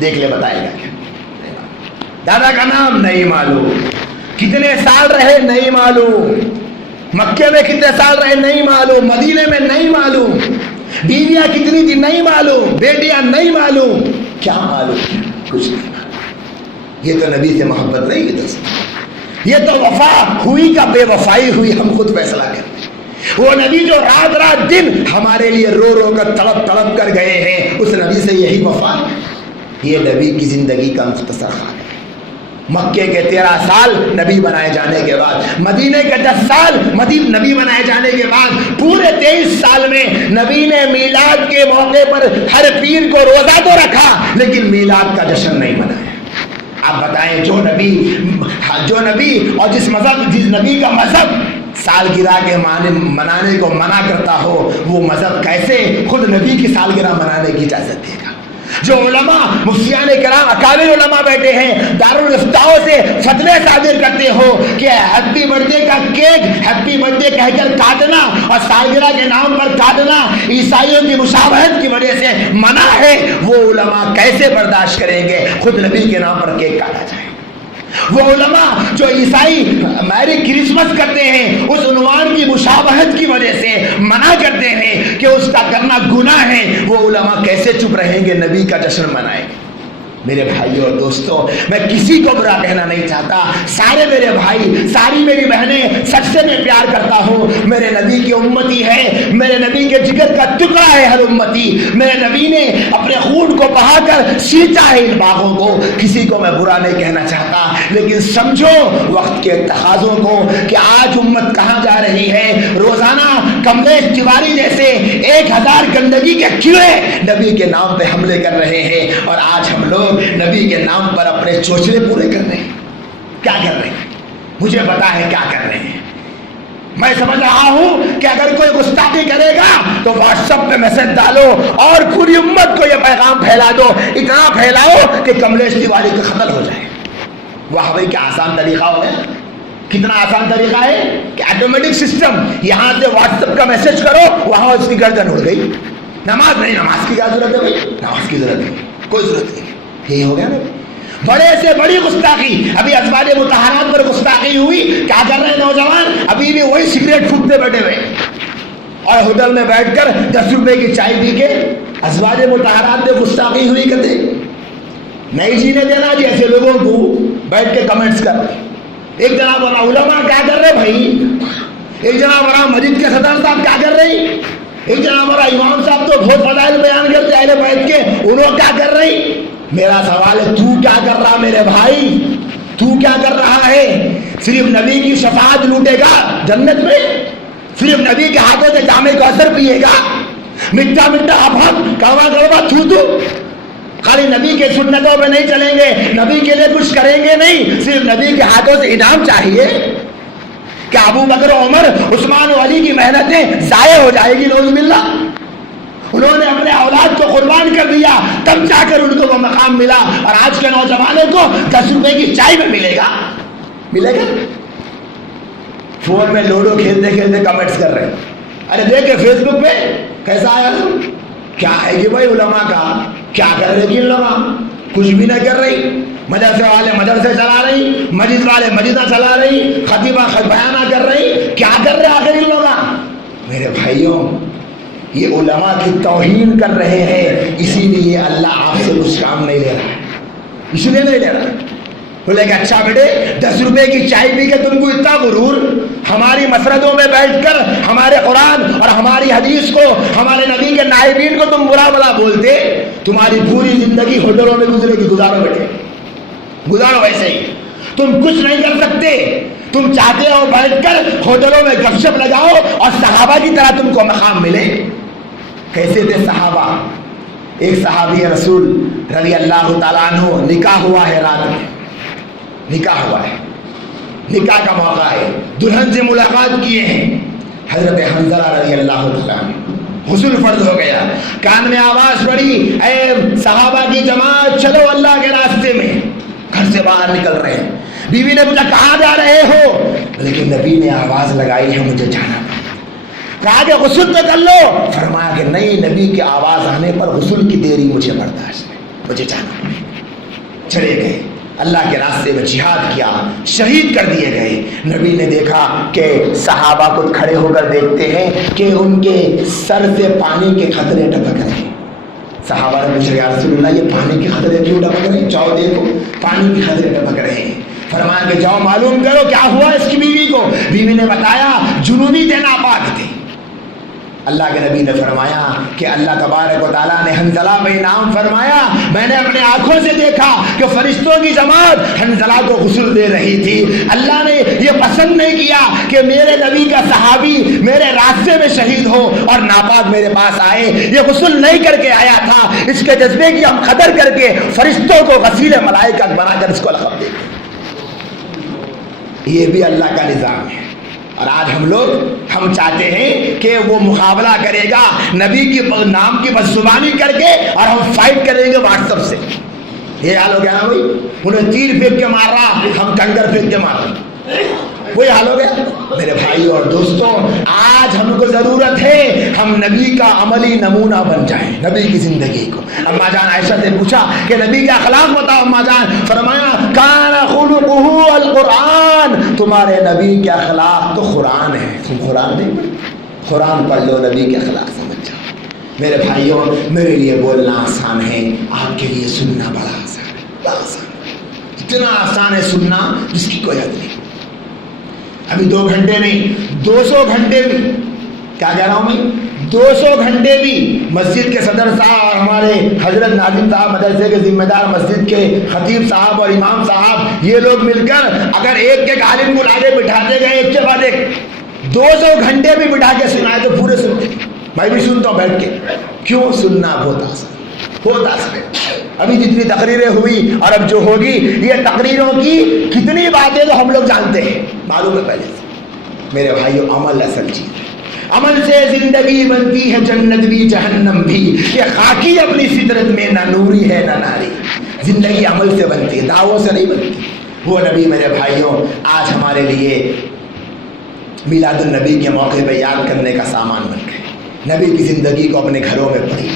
دیکھ لے بتائے گا کیا؟ دادا کا نام نہیں معلوم، کتنے سال رہے نہیں معلوم، مکے میں کتنے سال رہے نہیں معلوم، مدینے میں نہیں معلوم، بیویاں کتنی تھی نہیں معلوم، بیٹیاں نہیں معلوم، کیا معلوم؟ کچھ نہیں معلوم۔ یہ تو نبی سے محبت نہیں ہے دوست، یہ تو وفا ہوئی کا بے وفائی ہوئی، ہم خود فیصلہ کریں۔ وہ نبی جو رات دن ہمارے لیے رو رو کر تڑپ کر گئے ہیں، اس نبی سے یہی وفا ہے۔ یہ نبی کی زندگی کا مختصر خاکہ ہے۔ مکے کے 13 سال نبی بنائے جانے کے بعد، مدینے کے 10 سال نبی بنائے جانے کے بعد، پورے 23 سال میں نبی نے میلاد کے موقع پر ہر پیر کو روزہ تو رکھا، لیکن میلاد کا جشن نہیں منایا۔ آپ بتائیں، جو نبی اور جس نبی کا مذہب سالگرہ کے منانے کو منع کرتا ہو، وہ مذہب کیسے خود نبی کی سالگرہ منانے کی اجازت دے گا؟ جو علماء مفتیان کرام اکابر علماء بیٹھے ہیں، دارالافتاؤں سے فتوے صادر کرتے ہو کہ ہیپی برتھ ڈے کا کیک ہیپی برتھ ڈے کہہ کر کاٹنا اور سالگرہ کے نام پر کاٹنا عیسائیوں کی مشابہت کی وجہ سے منع ہے، وہ علماء کیسے برداشت کریں گے خود نبی کے نام پر کیک کاٹا جائے؟ وہ علماء جو عیسائی میری کرسمس کرتے ہیں، اس عنوان کی مشابہت کی وجہ سے منع کرتے ہیں کہ اس کا کرنا گناہ ہے، وہ علماء کیسے چپ رہیں گے نبی کا جشن منائیں گے؟ میرے بھائیوں اور دوستوں، میں کسی کو برا کہنا نہیں چاہتا، سارے میرے بھائی، ساری میری بہنیں، سب سے میں پیار کرتا ہوں، میرے نبی کی امتی ہے، میرے نبی کے جگر کا ٹکڑا ہے ہر امتی، میرے نبی نے اپنے خون کو بہا کر سینچا ہے ان باغوں کو، کسی کو میں برا نہیں کہنا چاہتا، لیکن سمجھو وقت کے تقاضوں کو کہ آج امت کہاں جا رہی ہے۔ روزانہ کملیش تیواری جیسے 1000 گندگی کے کیڑے نبی کے نام پہ حملے کر رہے ہیں، اور آج ہم لوگ نبی کے نام پر اپنے چوچلے پورے کر رہے ہیں۔ کیا کر رہے ہیں؟ مجھے پتا ہے کیا کر رہے ہیں۔ میں سمجھ رہا ہوں کہ اگر کوئی گستاخی کرے گا تو واٹس ایپ پہ میسج ڈالو اور پوری امت کو یہ پیغام پھیلا دو، اتنا پھیلاؤ کہ کملیش تیواری کا قتل ہو جائے۔ واہ بھائی کیا آسان طریقہ ہو گیا، کتنا آسان طریقہ ہے کہ آٹومیٹک سسٹم، یہاں سے واٹس ایپ کا میسج کرو، وہاں اس کی گردن اڑ گئی۔ نماز نہیں، نماز کی کیا ضرورت ہے بھائی، نماز کی ضرورت نہیں، کوئی ضرورت نہیں، یہی ہو گیا نا۔ بڑے سے بڑی گستاخی، ابھی ازواج مطہرات پر گستاخی ہوئی، کیا کر رہے ہیں نوجوان، ابھی بھی وہی سگریٹ پھونکتے بیٹھے ہوئے اور ہوٹل میں بیٹھ کر 10 روپے کی چائے پی کے ازواج مطہرات پہ گستاخی ہوئی کہتے نہیں جینے دینا جی ایسے لوگوں کو، بیٹھ کے کمنٹس کر رہے۔ ایک جناب علماء کیا کر رہے بھائی، ایک جناب مسجد کے صدر صاحب کیا کر رہے، ایک جناب امام صاحب تو بہت فضائل بیان کرتے اہل بیت کے، انہوں کیا کر رہی۔ میرا سوال ہے تو کیا کر رہا میرے بھائی، تو کیا کر رہا ہے؟ صرف نبی کی شفاعت لوٹے گا جنت میں، صرف نبی کے ہاتھوں سے جام کوثر پیے گا، مٹھا مٹھا اب کڑوا کڑوا تو خالی نبی کے سنتوں پہ نہیں چلیں گے، نبی کے لیے کچھ کریں گے نہیں، صرف نبی کے ہاتھوں سے انعام چاہیے کہ ابو بکر عمر عثمان و علی کی محنتیں ضائع ہو جائے گی نعوذ باللہ، انہوں نے اپنے اولاد کو قربان کر دیا تب جا کر ان کو وہ مقام ملا، اور آج کے نوجوانوں کو 10 روپے کی چائے میں ملے گا، ملے گا۔ فون میں لوڈو کھیلتے کھیلتے کمنٹس کر رہے ہیں، ارے دیکھے فیس بک پہ کیسا آیا کیا ہے کہ بھائی علماء کا کیا کر رہے کہ علماء کچھ بھی نہ کر رہی، مدرسے والے مدرسے چلا رہی، مسجد والے مسجدیں چلا رہی، خطیبہ بیانہ کر رہی، کیا کر رہے آخر علماء؟ میرے بھائیوں یہ علماء کی توہین کر رہے ہیں، اسی لیے اللہ آپ سے کچھ کام نہیں لے رہا ہے، اس لیے نہیں لے رہا ہے۔ بولے کہ اچھا بیٹے 10 روپے کی چائے پی کے تم کو اتنا غرور، ہماری مسردوں میں بیٹھ کر ہمارے قرآن اور ہماری حدیث کو، ہمارے نبی کے نائبین کو تم برا بلا بولتے، تمہاری پوری زندگی ہوٹلوں میں گزرے گی، گزارو بیٹے گزارو ایسے ہی، تم کچھ نہیں کر سکتے، تم چاہتے ہو بیٹھ کر ہوٹلوں میں گپ شپ لگاؤ اور صحابہ کی طرح تم کو مقام ملے۔ کیسے تھے صحابہ؟ ایک صحابی رسول رضی اللہ تعالیٰ عنہ نکاح ہوا ہے، رات میں نکاح ہوا ہے، نکاح کا موقع ہے، دلہن سے ملاقات کیے ہیں، حضرت حنظلہ رضی اللہ تعالیٰ عنہ غسل فرض ہو گیا، کان میں آواز پڑی اے صحابہ کی جماعت چلو اللہ کے راستے میں، گھر سے باہر نکل رہے ہیں، بیوی نے پوچھا کہاں جا رہے ہو، لیکن نبی نے آواز لگائی ہے مجھے جانا، کہا کہ غسل تو کر لو، فرمایا کہ نہیں، نبی کی آواز آنے پر غسل کی دیری مجھے برداشت نہیں، مجھے جانا۔ چلے گئے، اللہ کے راستے میں جہاد کیا، شہید کر دیے گئے۔ نبی نے دیکھا کہ صحابہ کو کھڑے ہو کر دیکھتے ہیں کہ ان کے سر سے پانی کے قطرے ٹپک رہے ہیں۔ صحابہ نے پوچھا یا رسول اللہ یہ پانی کے قطرے کیوں ٹپک رہے ہیں؟ جاؤ دیکھو پانی کے قطرے ٹپک رہے ہیں۔ فرمایا کہ جاؤ معلوم کرو کیا ہوا اس کی بیوی کو۔ بیوی نے بتایا جنوبی تھے، ناپاک تھے۔ اللہ کے نبی نے فرمایا کہ اللہ تبارک و تعالیٰ نے حنظلہ پہ انعام فرمایا، میں نے اپنے آنکھوں سے دیکھا کہ فرشتوں کی جماعت حنظلہ کو غسل دے رہی تھی۔ اللہ نے یہ پسند نہیں کیا کہ میرے نبی کا صحابی میرے راستے میں شہید ہو اور ناپاک میرے پاس آئے۔ یہ غسل نہیں کر کے آیا تھا، اس کے جذبے کی ہم قدر کر کے فرشتوں کو غسیل ملائکہ بنا کر اس کو لقب دیں۔ یہ بھی اللہ کا نظام ہے۔ اور آج ہم چاہتے ہیں کہ وہ مقابلہ کرے گا نبی کی نام کی بدزبانی کر کے، اور ہم فائٹ کریں گے واٹس ایپ سے۔ یہ حال ہو گیا نا بھائی، انہیں تیر پھینک کے مار رہا، ہم کنگر پھینک کے مار رہے، وہی حال ہو گیا۔ میرے بھائی اور دوستوں، آج ہم کو ضرورت ہے ہم نبی کا عملی نمونہ بن جائیں، نبی کی زندگی کو۔ اما جان عائشہ سے پوچھا کہ نبی کے اخلاق بتاؤ اما جان، فرمایا کان خلقہ القرآن، تمہارے نبی کے اخلاق تو قرآن ہے۔ تم قرآن نہیں پڑھتے؟ قرآن پڑھ لو، نبی کے اخلاق سمجھ جاؤ۔ میرے بھائیوں، میرے لیے بولنا آسان ہے، آپ کے لیے سننا بڑا آسان ہے، بڑا آسان ہے، اتنا آسان ہے سننا جس کی کوئی حد نہیں۔ ابھی 2 گھنٹے نہیں، 200 گھنٹے بھی، کیا کہہ رہا ہوں میں، 200 گھنٹے بھی مسجد کے صدر صاحب اور ہمارے حضرت ناظم صاحب، مدرسے کے ذمہ دار، مسجد کے خطیب صاحب اور امام صاحب، یہ لوگ مل کر اگر ایک ایک عالم کو آگے بٹھاتے گئے ایک کے بعد ایک 200 گھنٹے بھی بٹھا کے سنائے تو پورے سنتے۔ میں بھی سنتا ہوں بیٹھ کے، کیوں؟ سننا بہت آسان، بہت آسان ہے۔ ابھی جتنی تقریریں ہوئی اور اب جو ہوگی، یہ تقریروں کی کتنی باتیں تو ہم لوگ جانتے ہیں، معلوم ہے پہلے سے۔ میرے بھائیو عمل اصل چیز ہے. عمل سے زندگی بنتی ہے جنت بھی جہنم بھی. یہ خاکی اپنی فطرت میں نہ نوری ہے نہ ناری. زندگی عمل سے بنتی ہے, دعووں سے نہیں بنتی. وہ نبی میرے بھائیوں آج ہمارے لیے میلاد النبی کے موقع پہ یاد کرنے کا سامان بن گئے. نبی کی زندگی کو اپنے گھروں میں پڑھی,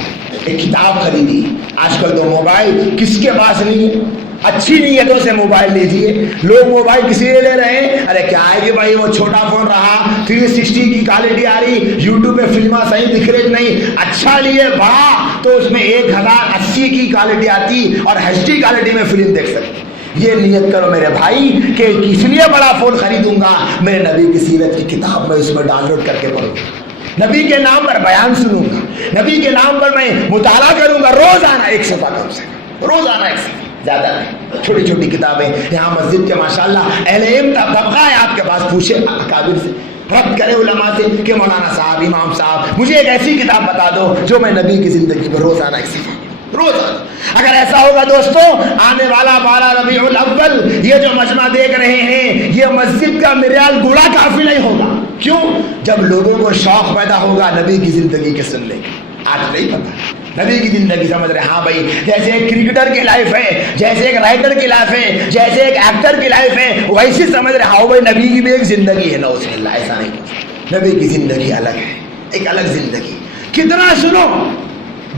ایک کتاب خریدی. آج کل تو موبائل کس کے پاس نہیں ہے, اچھی نیتوں سے موبائل لیجیے. لوگ موبائل کسی لیے لے رہے ہیں, ارے کیا ہے کہ بھائی وہ چھوٹا فون رہا, 360 کی کوالٹی آ رہی, یوٹیوب پہ فلمیں صحیح دکھ رہی نہیں. اچھا لیے بڑا تو اس میں 1080 کی کوالٹی آتی اور HD کوالٹی میں فلم دیکھ سکتے. یہ نیت کرو میرے بھائی کہ اس لیے بڑا فون خریدوں گا, میرے نبی کی سیرت کی کتاب میں اس میں ڈاؤن لوڈ کر کے پڑھوں گا, نبی کے نام پر بیان سنوں گا, نبی کے نام پر میں مطالعہ کروں گا. روزانہ 1 صفحہ کم سے کم, روزانہ 1 صفحہ, زیادہ نہیں. چھوٹی چھوٹی کتابیں یہاں مسجد کے ماشاءاللہ اہل علم طبقہ ہے آپ کے پاس, پوچھے اکابر سے, رد کرے علماء سے کہ مولانا صاحب, امام صاحب, مجھے ایک ایسی کتاب بتا دو جو میں نبی کی زندگی میں روزانہ 1 صفحہ روزانہ. اگر ایسا ہوگا دوستوں, آنے والا 12 ربیع الاول یہ جو مجمع دیکھ رہے ہیں, یہ مسجد کا مریال گوڑا کافی نہیں ہوگا. کیوں؟ جب لوگوں کو شوق پیدا ہوگا نبی کی زندگی کے سننے کی. آج نہیں پتا نبی کی زندگی سمجھ رہے, ہاں بھائی جیسے ایک کرکٹر کی لائف ہے, جیسے ایک رائٹر کی لائف ہے, جیسے ایک ایکٹر کی لائف ہے, ویسی سمجھ رہے ہاں بھائی نبی کی بھی ایک زندگی ہے. نعوذ باللہ, ایسا نہیں. نبی کی زندگی الگ ہے, ایک الگ زندگی. کتنا سنو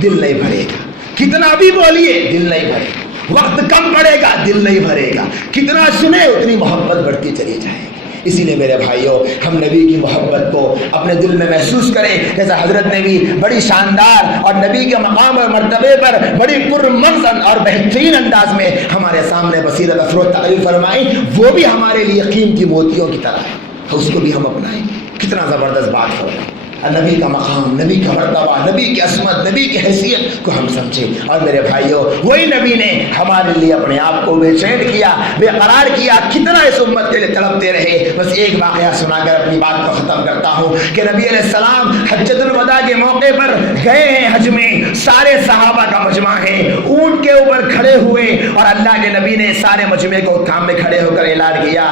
دل نہیں بھرے گا, کتنا بھی بولیے دل نہیں بھرے گا, وقت کم پڑے گا دل نہیں بھرے گا. کتنا سنے اتنی محبت بڑھتی چلی جائے گی. اسی لیے میرے بھائیوں ہم نبی کی محبت کو اپنے دل میں محسوس کریں. جیسا حضرت نے بھی بڑی شاندار اور نبی کے مقام اور مرتبے پر بڑی پرمنظر اور بہترین انداز میں ہمارے سامنے بصیرت افروز تعریف فرمائی, وہ بھی ہمارے لیے قیمتی موتیوں کی طرح ہے, اس کو بھی ہم اپنائیں. کتنا زبردست بات ہو رہی ہے. نبی کا مقام, نبی کا مرتبہ, نبی کی عصمت, نبی کی حیثیت کو ہم سمجھیں. اور میرے بھائیوں وہی نبی نے ہمارے لیے اپنے آپ کو بے چین کیا, بے قرار کیا. کتنا اس امت کے لیے تڑپتے رہے. بس ایک واقعہ سنا کر اپنی بات کو ختم کرتا ہوں کہ نبی علیہ السلام حجۃ الوداع کے موقع پر گئے ہیں حج میں. سارے صحابہ کا مجمع ہے, اونٹ کے اوپر کھڑے ہوئے اور اللہ کے نبی نے سارے مجمع کو کام میں کھڑے ہو کر اعلان کیا.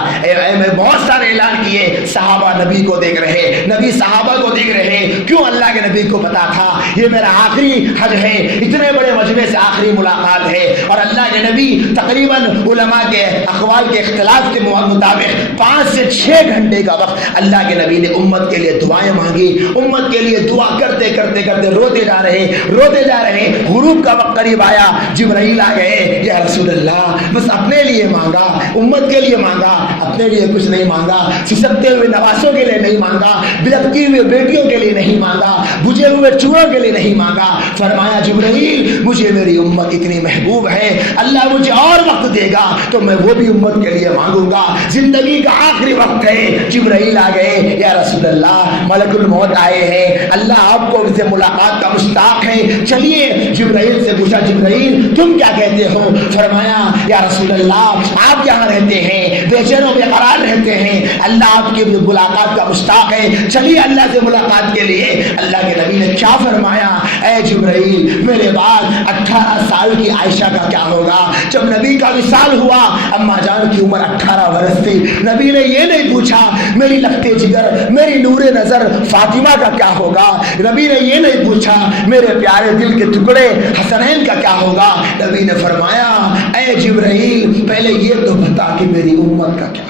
بہت سارے اعلان کیے. صحابہ نبی کو دیکھ رہے, نبی صحابہ کو دیکھ رہے. کیوں؟ اللہ کے نبی کو پتا تھا یہ میرا آخری حج ہے, اتنے بڑے مجمع سے آخری ملاقات ہے. اور اللہ کے نبی تقریباً علماء کے اقوال کے اختلاف کے مطابق 5 سے 6 گھنٹے کا وقت اللہ کے نبی نے امت کے لیے دعائیں مانگی. امت کے لیے دعا کرتے کرتے کرتے روتے جا رہے. غروب کا وقت قریب آیا, جبرائیل آ گئے. یا رسول اللہ بس اپنے لیے مانگا, امت کے لیے مانگا, اپنے لیے کچھ نہیں مانگا. سسکتے ہوئے نواسوں کے لیے نہیں مانگا, بلکتی ہوئے بیٹیوں کے لیے نہیں مانگا, بجھے ہوئے چوروں کے لیے نہیں مانگا. فرمایا جبرائیل مجھے میری امت اتنی محبوب ہے, اللہ مجھے اور وقت دے گا تو میں وہ بھی امت کے لیے مانگوں گا. زندگی کا آخری وقت ہے. جبرائیل آ گئے. یا رسول اللہ ملک الموت آئے ہیں, اللہ آپ کو ان سے ملاقات کا مشتاق ہے, چلیے. جبرائیل سے پوچھا جبرائیل تم کیا کہتے ہو؟ فرمایا یا رسول اللہ آپ یہاں رہتے ہیں, بے چین و بے قرار رہتے ہیں, اللہ آپ کی ملاقات کا مشتاق ہے, چلیے اللہ سے ملاقات کے لیے. اللہ کے نبی نے کیا فرمایا؟ اے جبرائیل میرے بعد 18 سال کی عائشہ کا کیا ہوگا؟ جب نبی کا وصال ہوا اما جان کی عمر 18 برس تھی. نبی نے یہ نہیں پوچھا میری لختے جگر, میری نور نظر فاطمہ کا کیا ہوگا. نبی نے یہ نہیں پوچھا میرے پیارے دل کے ٹکڑے حسنین کا کیا ہوگا. نبی نے فرمایا اے جبرائیل پہلے یہ تو بتا کہ میری امت کا کیا.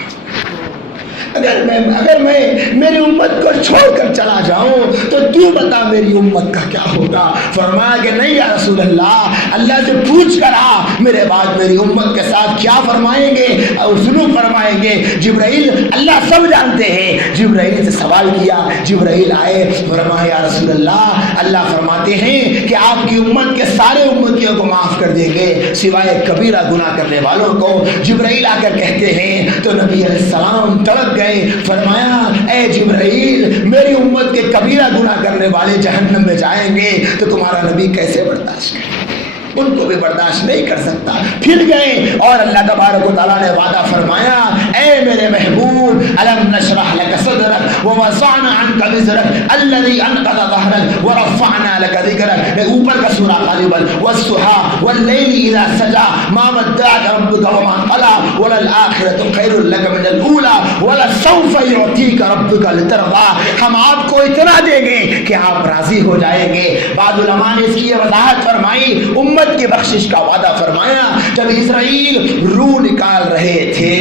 اگر میں میری امت کو چھوڑ کر چلا جاؤں تو بتا میری امت کا کیا ہوگا. فرمایا کہ نہیں یا رسول اللہ, اللہ سے پوچھ کر آ میرے بعد میری امت کے ساتھ کیا فرمائیں گے اور سلوک فرمائیں گے. جبرائیل اللہ سب جانتے ہیں. جبرائیل سے سوال کیا, جبرائیل آئے, فرمایا یا رسول اللہ اللہ فرماتے ہیں کہ آپ کی امت کے سارے امتیوں کو معاف کر دیں گے سوائے کبیرہ گناہ کرنے والوں کو. جبرائیل آ کر کہتے ہیں تو نبی علیہ السلام تڑپ گئے. فرمایا اے جبرائیل میری امت کے کبیرہ گناہ کرنے والے جہنم میں جائیں گے تو تمہارا نبی کیسے برداشت کرے؟ ان کو بھی برداشت نہیں کر سکتا. پھر گئے اور اللہ تبارک و تعالیٰ نے وعدہ فرمایا اے میرے محبوب الم نشرح لک صدرک ووضعنا عنك وزرك الذي انقض ظهرك ورفعنا لك ذكرك. اوپر کا سورہ غالباً والضحى والليل اذا سجى ما ودعك ربك وما قلى وللآخرة خير لك من الاولى ولسوف يعطيك ربك لترضى. ہم آپ کو اتنا دیں گے کہ آپ راضی ہو جائیں گے. بعض علماء نے اس کی وضاحت فرمائی, امت کی بخشش کا وعدہ فرمایا. جب اسرائیل روح نکال رہے تھے,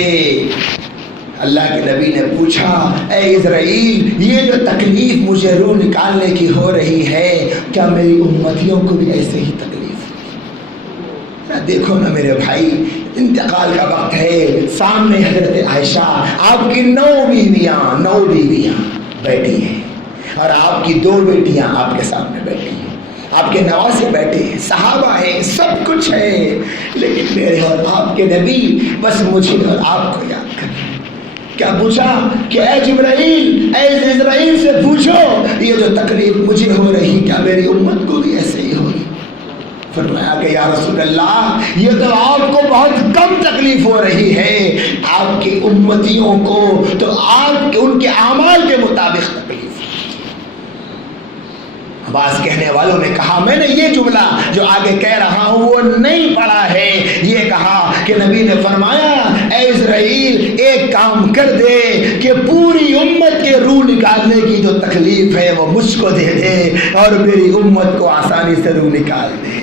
اللہ کے نبی نے پوچھا, اے اسرائیل یہ جو تکلیف مجھے روح نکالنے کی ہو رہی ہے, کیا میری امتیوں کو بھی ایسے ہی تکلیف ہوئی؟ دیکھو نا میرے بھائی, انتقال کا وقت ہے, سامنے حضرت عائشہ آپ کی 9 بیویاں بیٹھی ہیں, اور آپ کی 2 بیٹیاں آپ کے سامنے بیٹھی ہیں, آپ کے نواسے بیٹھے ہیں, صحابہ ہیں, سب کچھ ہے, لیکن میرے اور آپ کے نبی بس مجھے اور آپ کو یاد کر. کیا پوچھا کہ اے جبرائیل, اے اسرائیل سے پوچھو یہ جو تکلیف مجھے ہو رہی کیا میری امت کو بھی ایسے ہی ہوئی؟ فرمایا کہ یا رسول اللہ یہ تو آپ کو بہت کم تکلیف ہو رہی ہے, آپ کی امتیوں کو تو آپ ان کے اعمال کے مطابق تکلیف. بعض کہنے والوں نے کہا میں نے یہ جملہ جو آگے کہہ رہا ہوں وہ نہیں پڑھا ہے, یہ کہا کہ نبی نے فرمایا اے اسرائیل ایک کام کر دے کہ پوری امت کے روح نکالنے کی جو تکلیف ہے وہ مجھ کو دے دے اور میری امت کو آسانی سے روح نکال دے.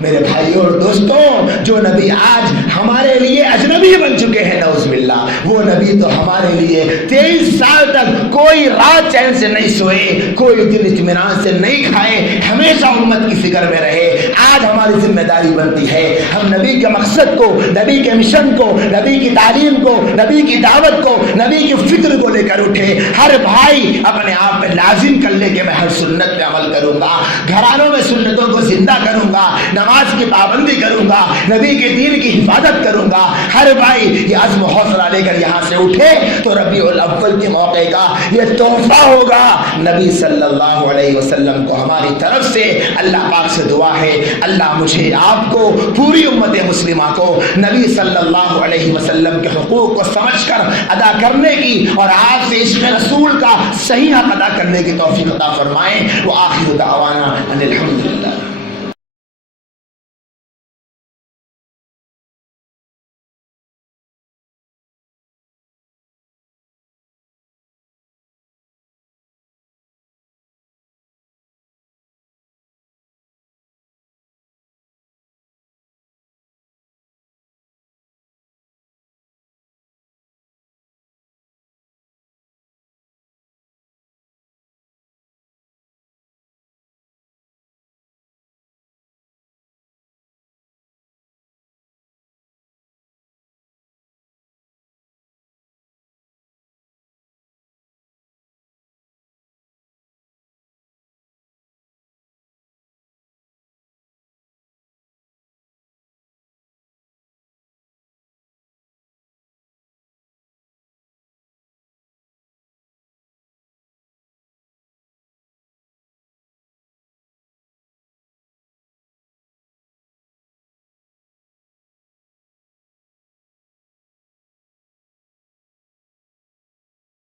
میرے بھائیوں اور دوستوں, جو نبی آج ہمارے لیے اجنبی بن چکے ہیں نعوذ باللہ, وہ نبی تو ہمارے لیے 23 سال تک کوئی رات چین سے نہیں سوئے, کوئی دن اطمینان سے نہیں کھائے, ہمیشہ امت کی فکر میں رہے. آج ہماری ذمہ داری بنتی ہے ہم نبی کے مقصد کو, نبی کے مشن کو, نبی کی تعلیم کو, نبی کی دعوت کو, نبی کی فکر کو لے کر اٹھے. ہر بھائی اپنے آپ پہ لازم کر لے کہ میں ہر سنت پہ عمل کروں گا, گھرانوں میں سنتوں کو زندہ کروں گا, نماز کی پابندی کروں گا, نبی کے دین کی حفاظت کروں گا. ہر بھائی یہ عزم و حوصلہ لے کر یہاں سے اٹھے تو ربیع الاول کے موقع کا یہ تحفہ ہوگا. نبی صلی اللہ علیہ وسلم کو ہماری طرف سے اللہ پاک سے دعا ہے, اللہ مجھے آپ کو پوری امت مسلمہ کو نبی صلی اللہ علیہ وسلم کے حقوق کو سمجھ کر ادا کرنے کی اور آپ سے عشق رسول کا صحیح حق ادا کرنے کی توفیق عطا فرمائیں. وآخر دعوانا ان الحمدللہ.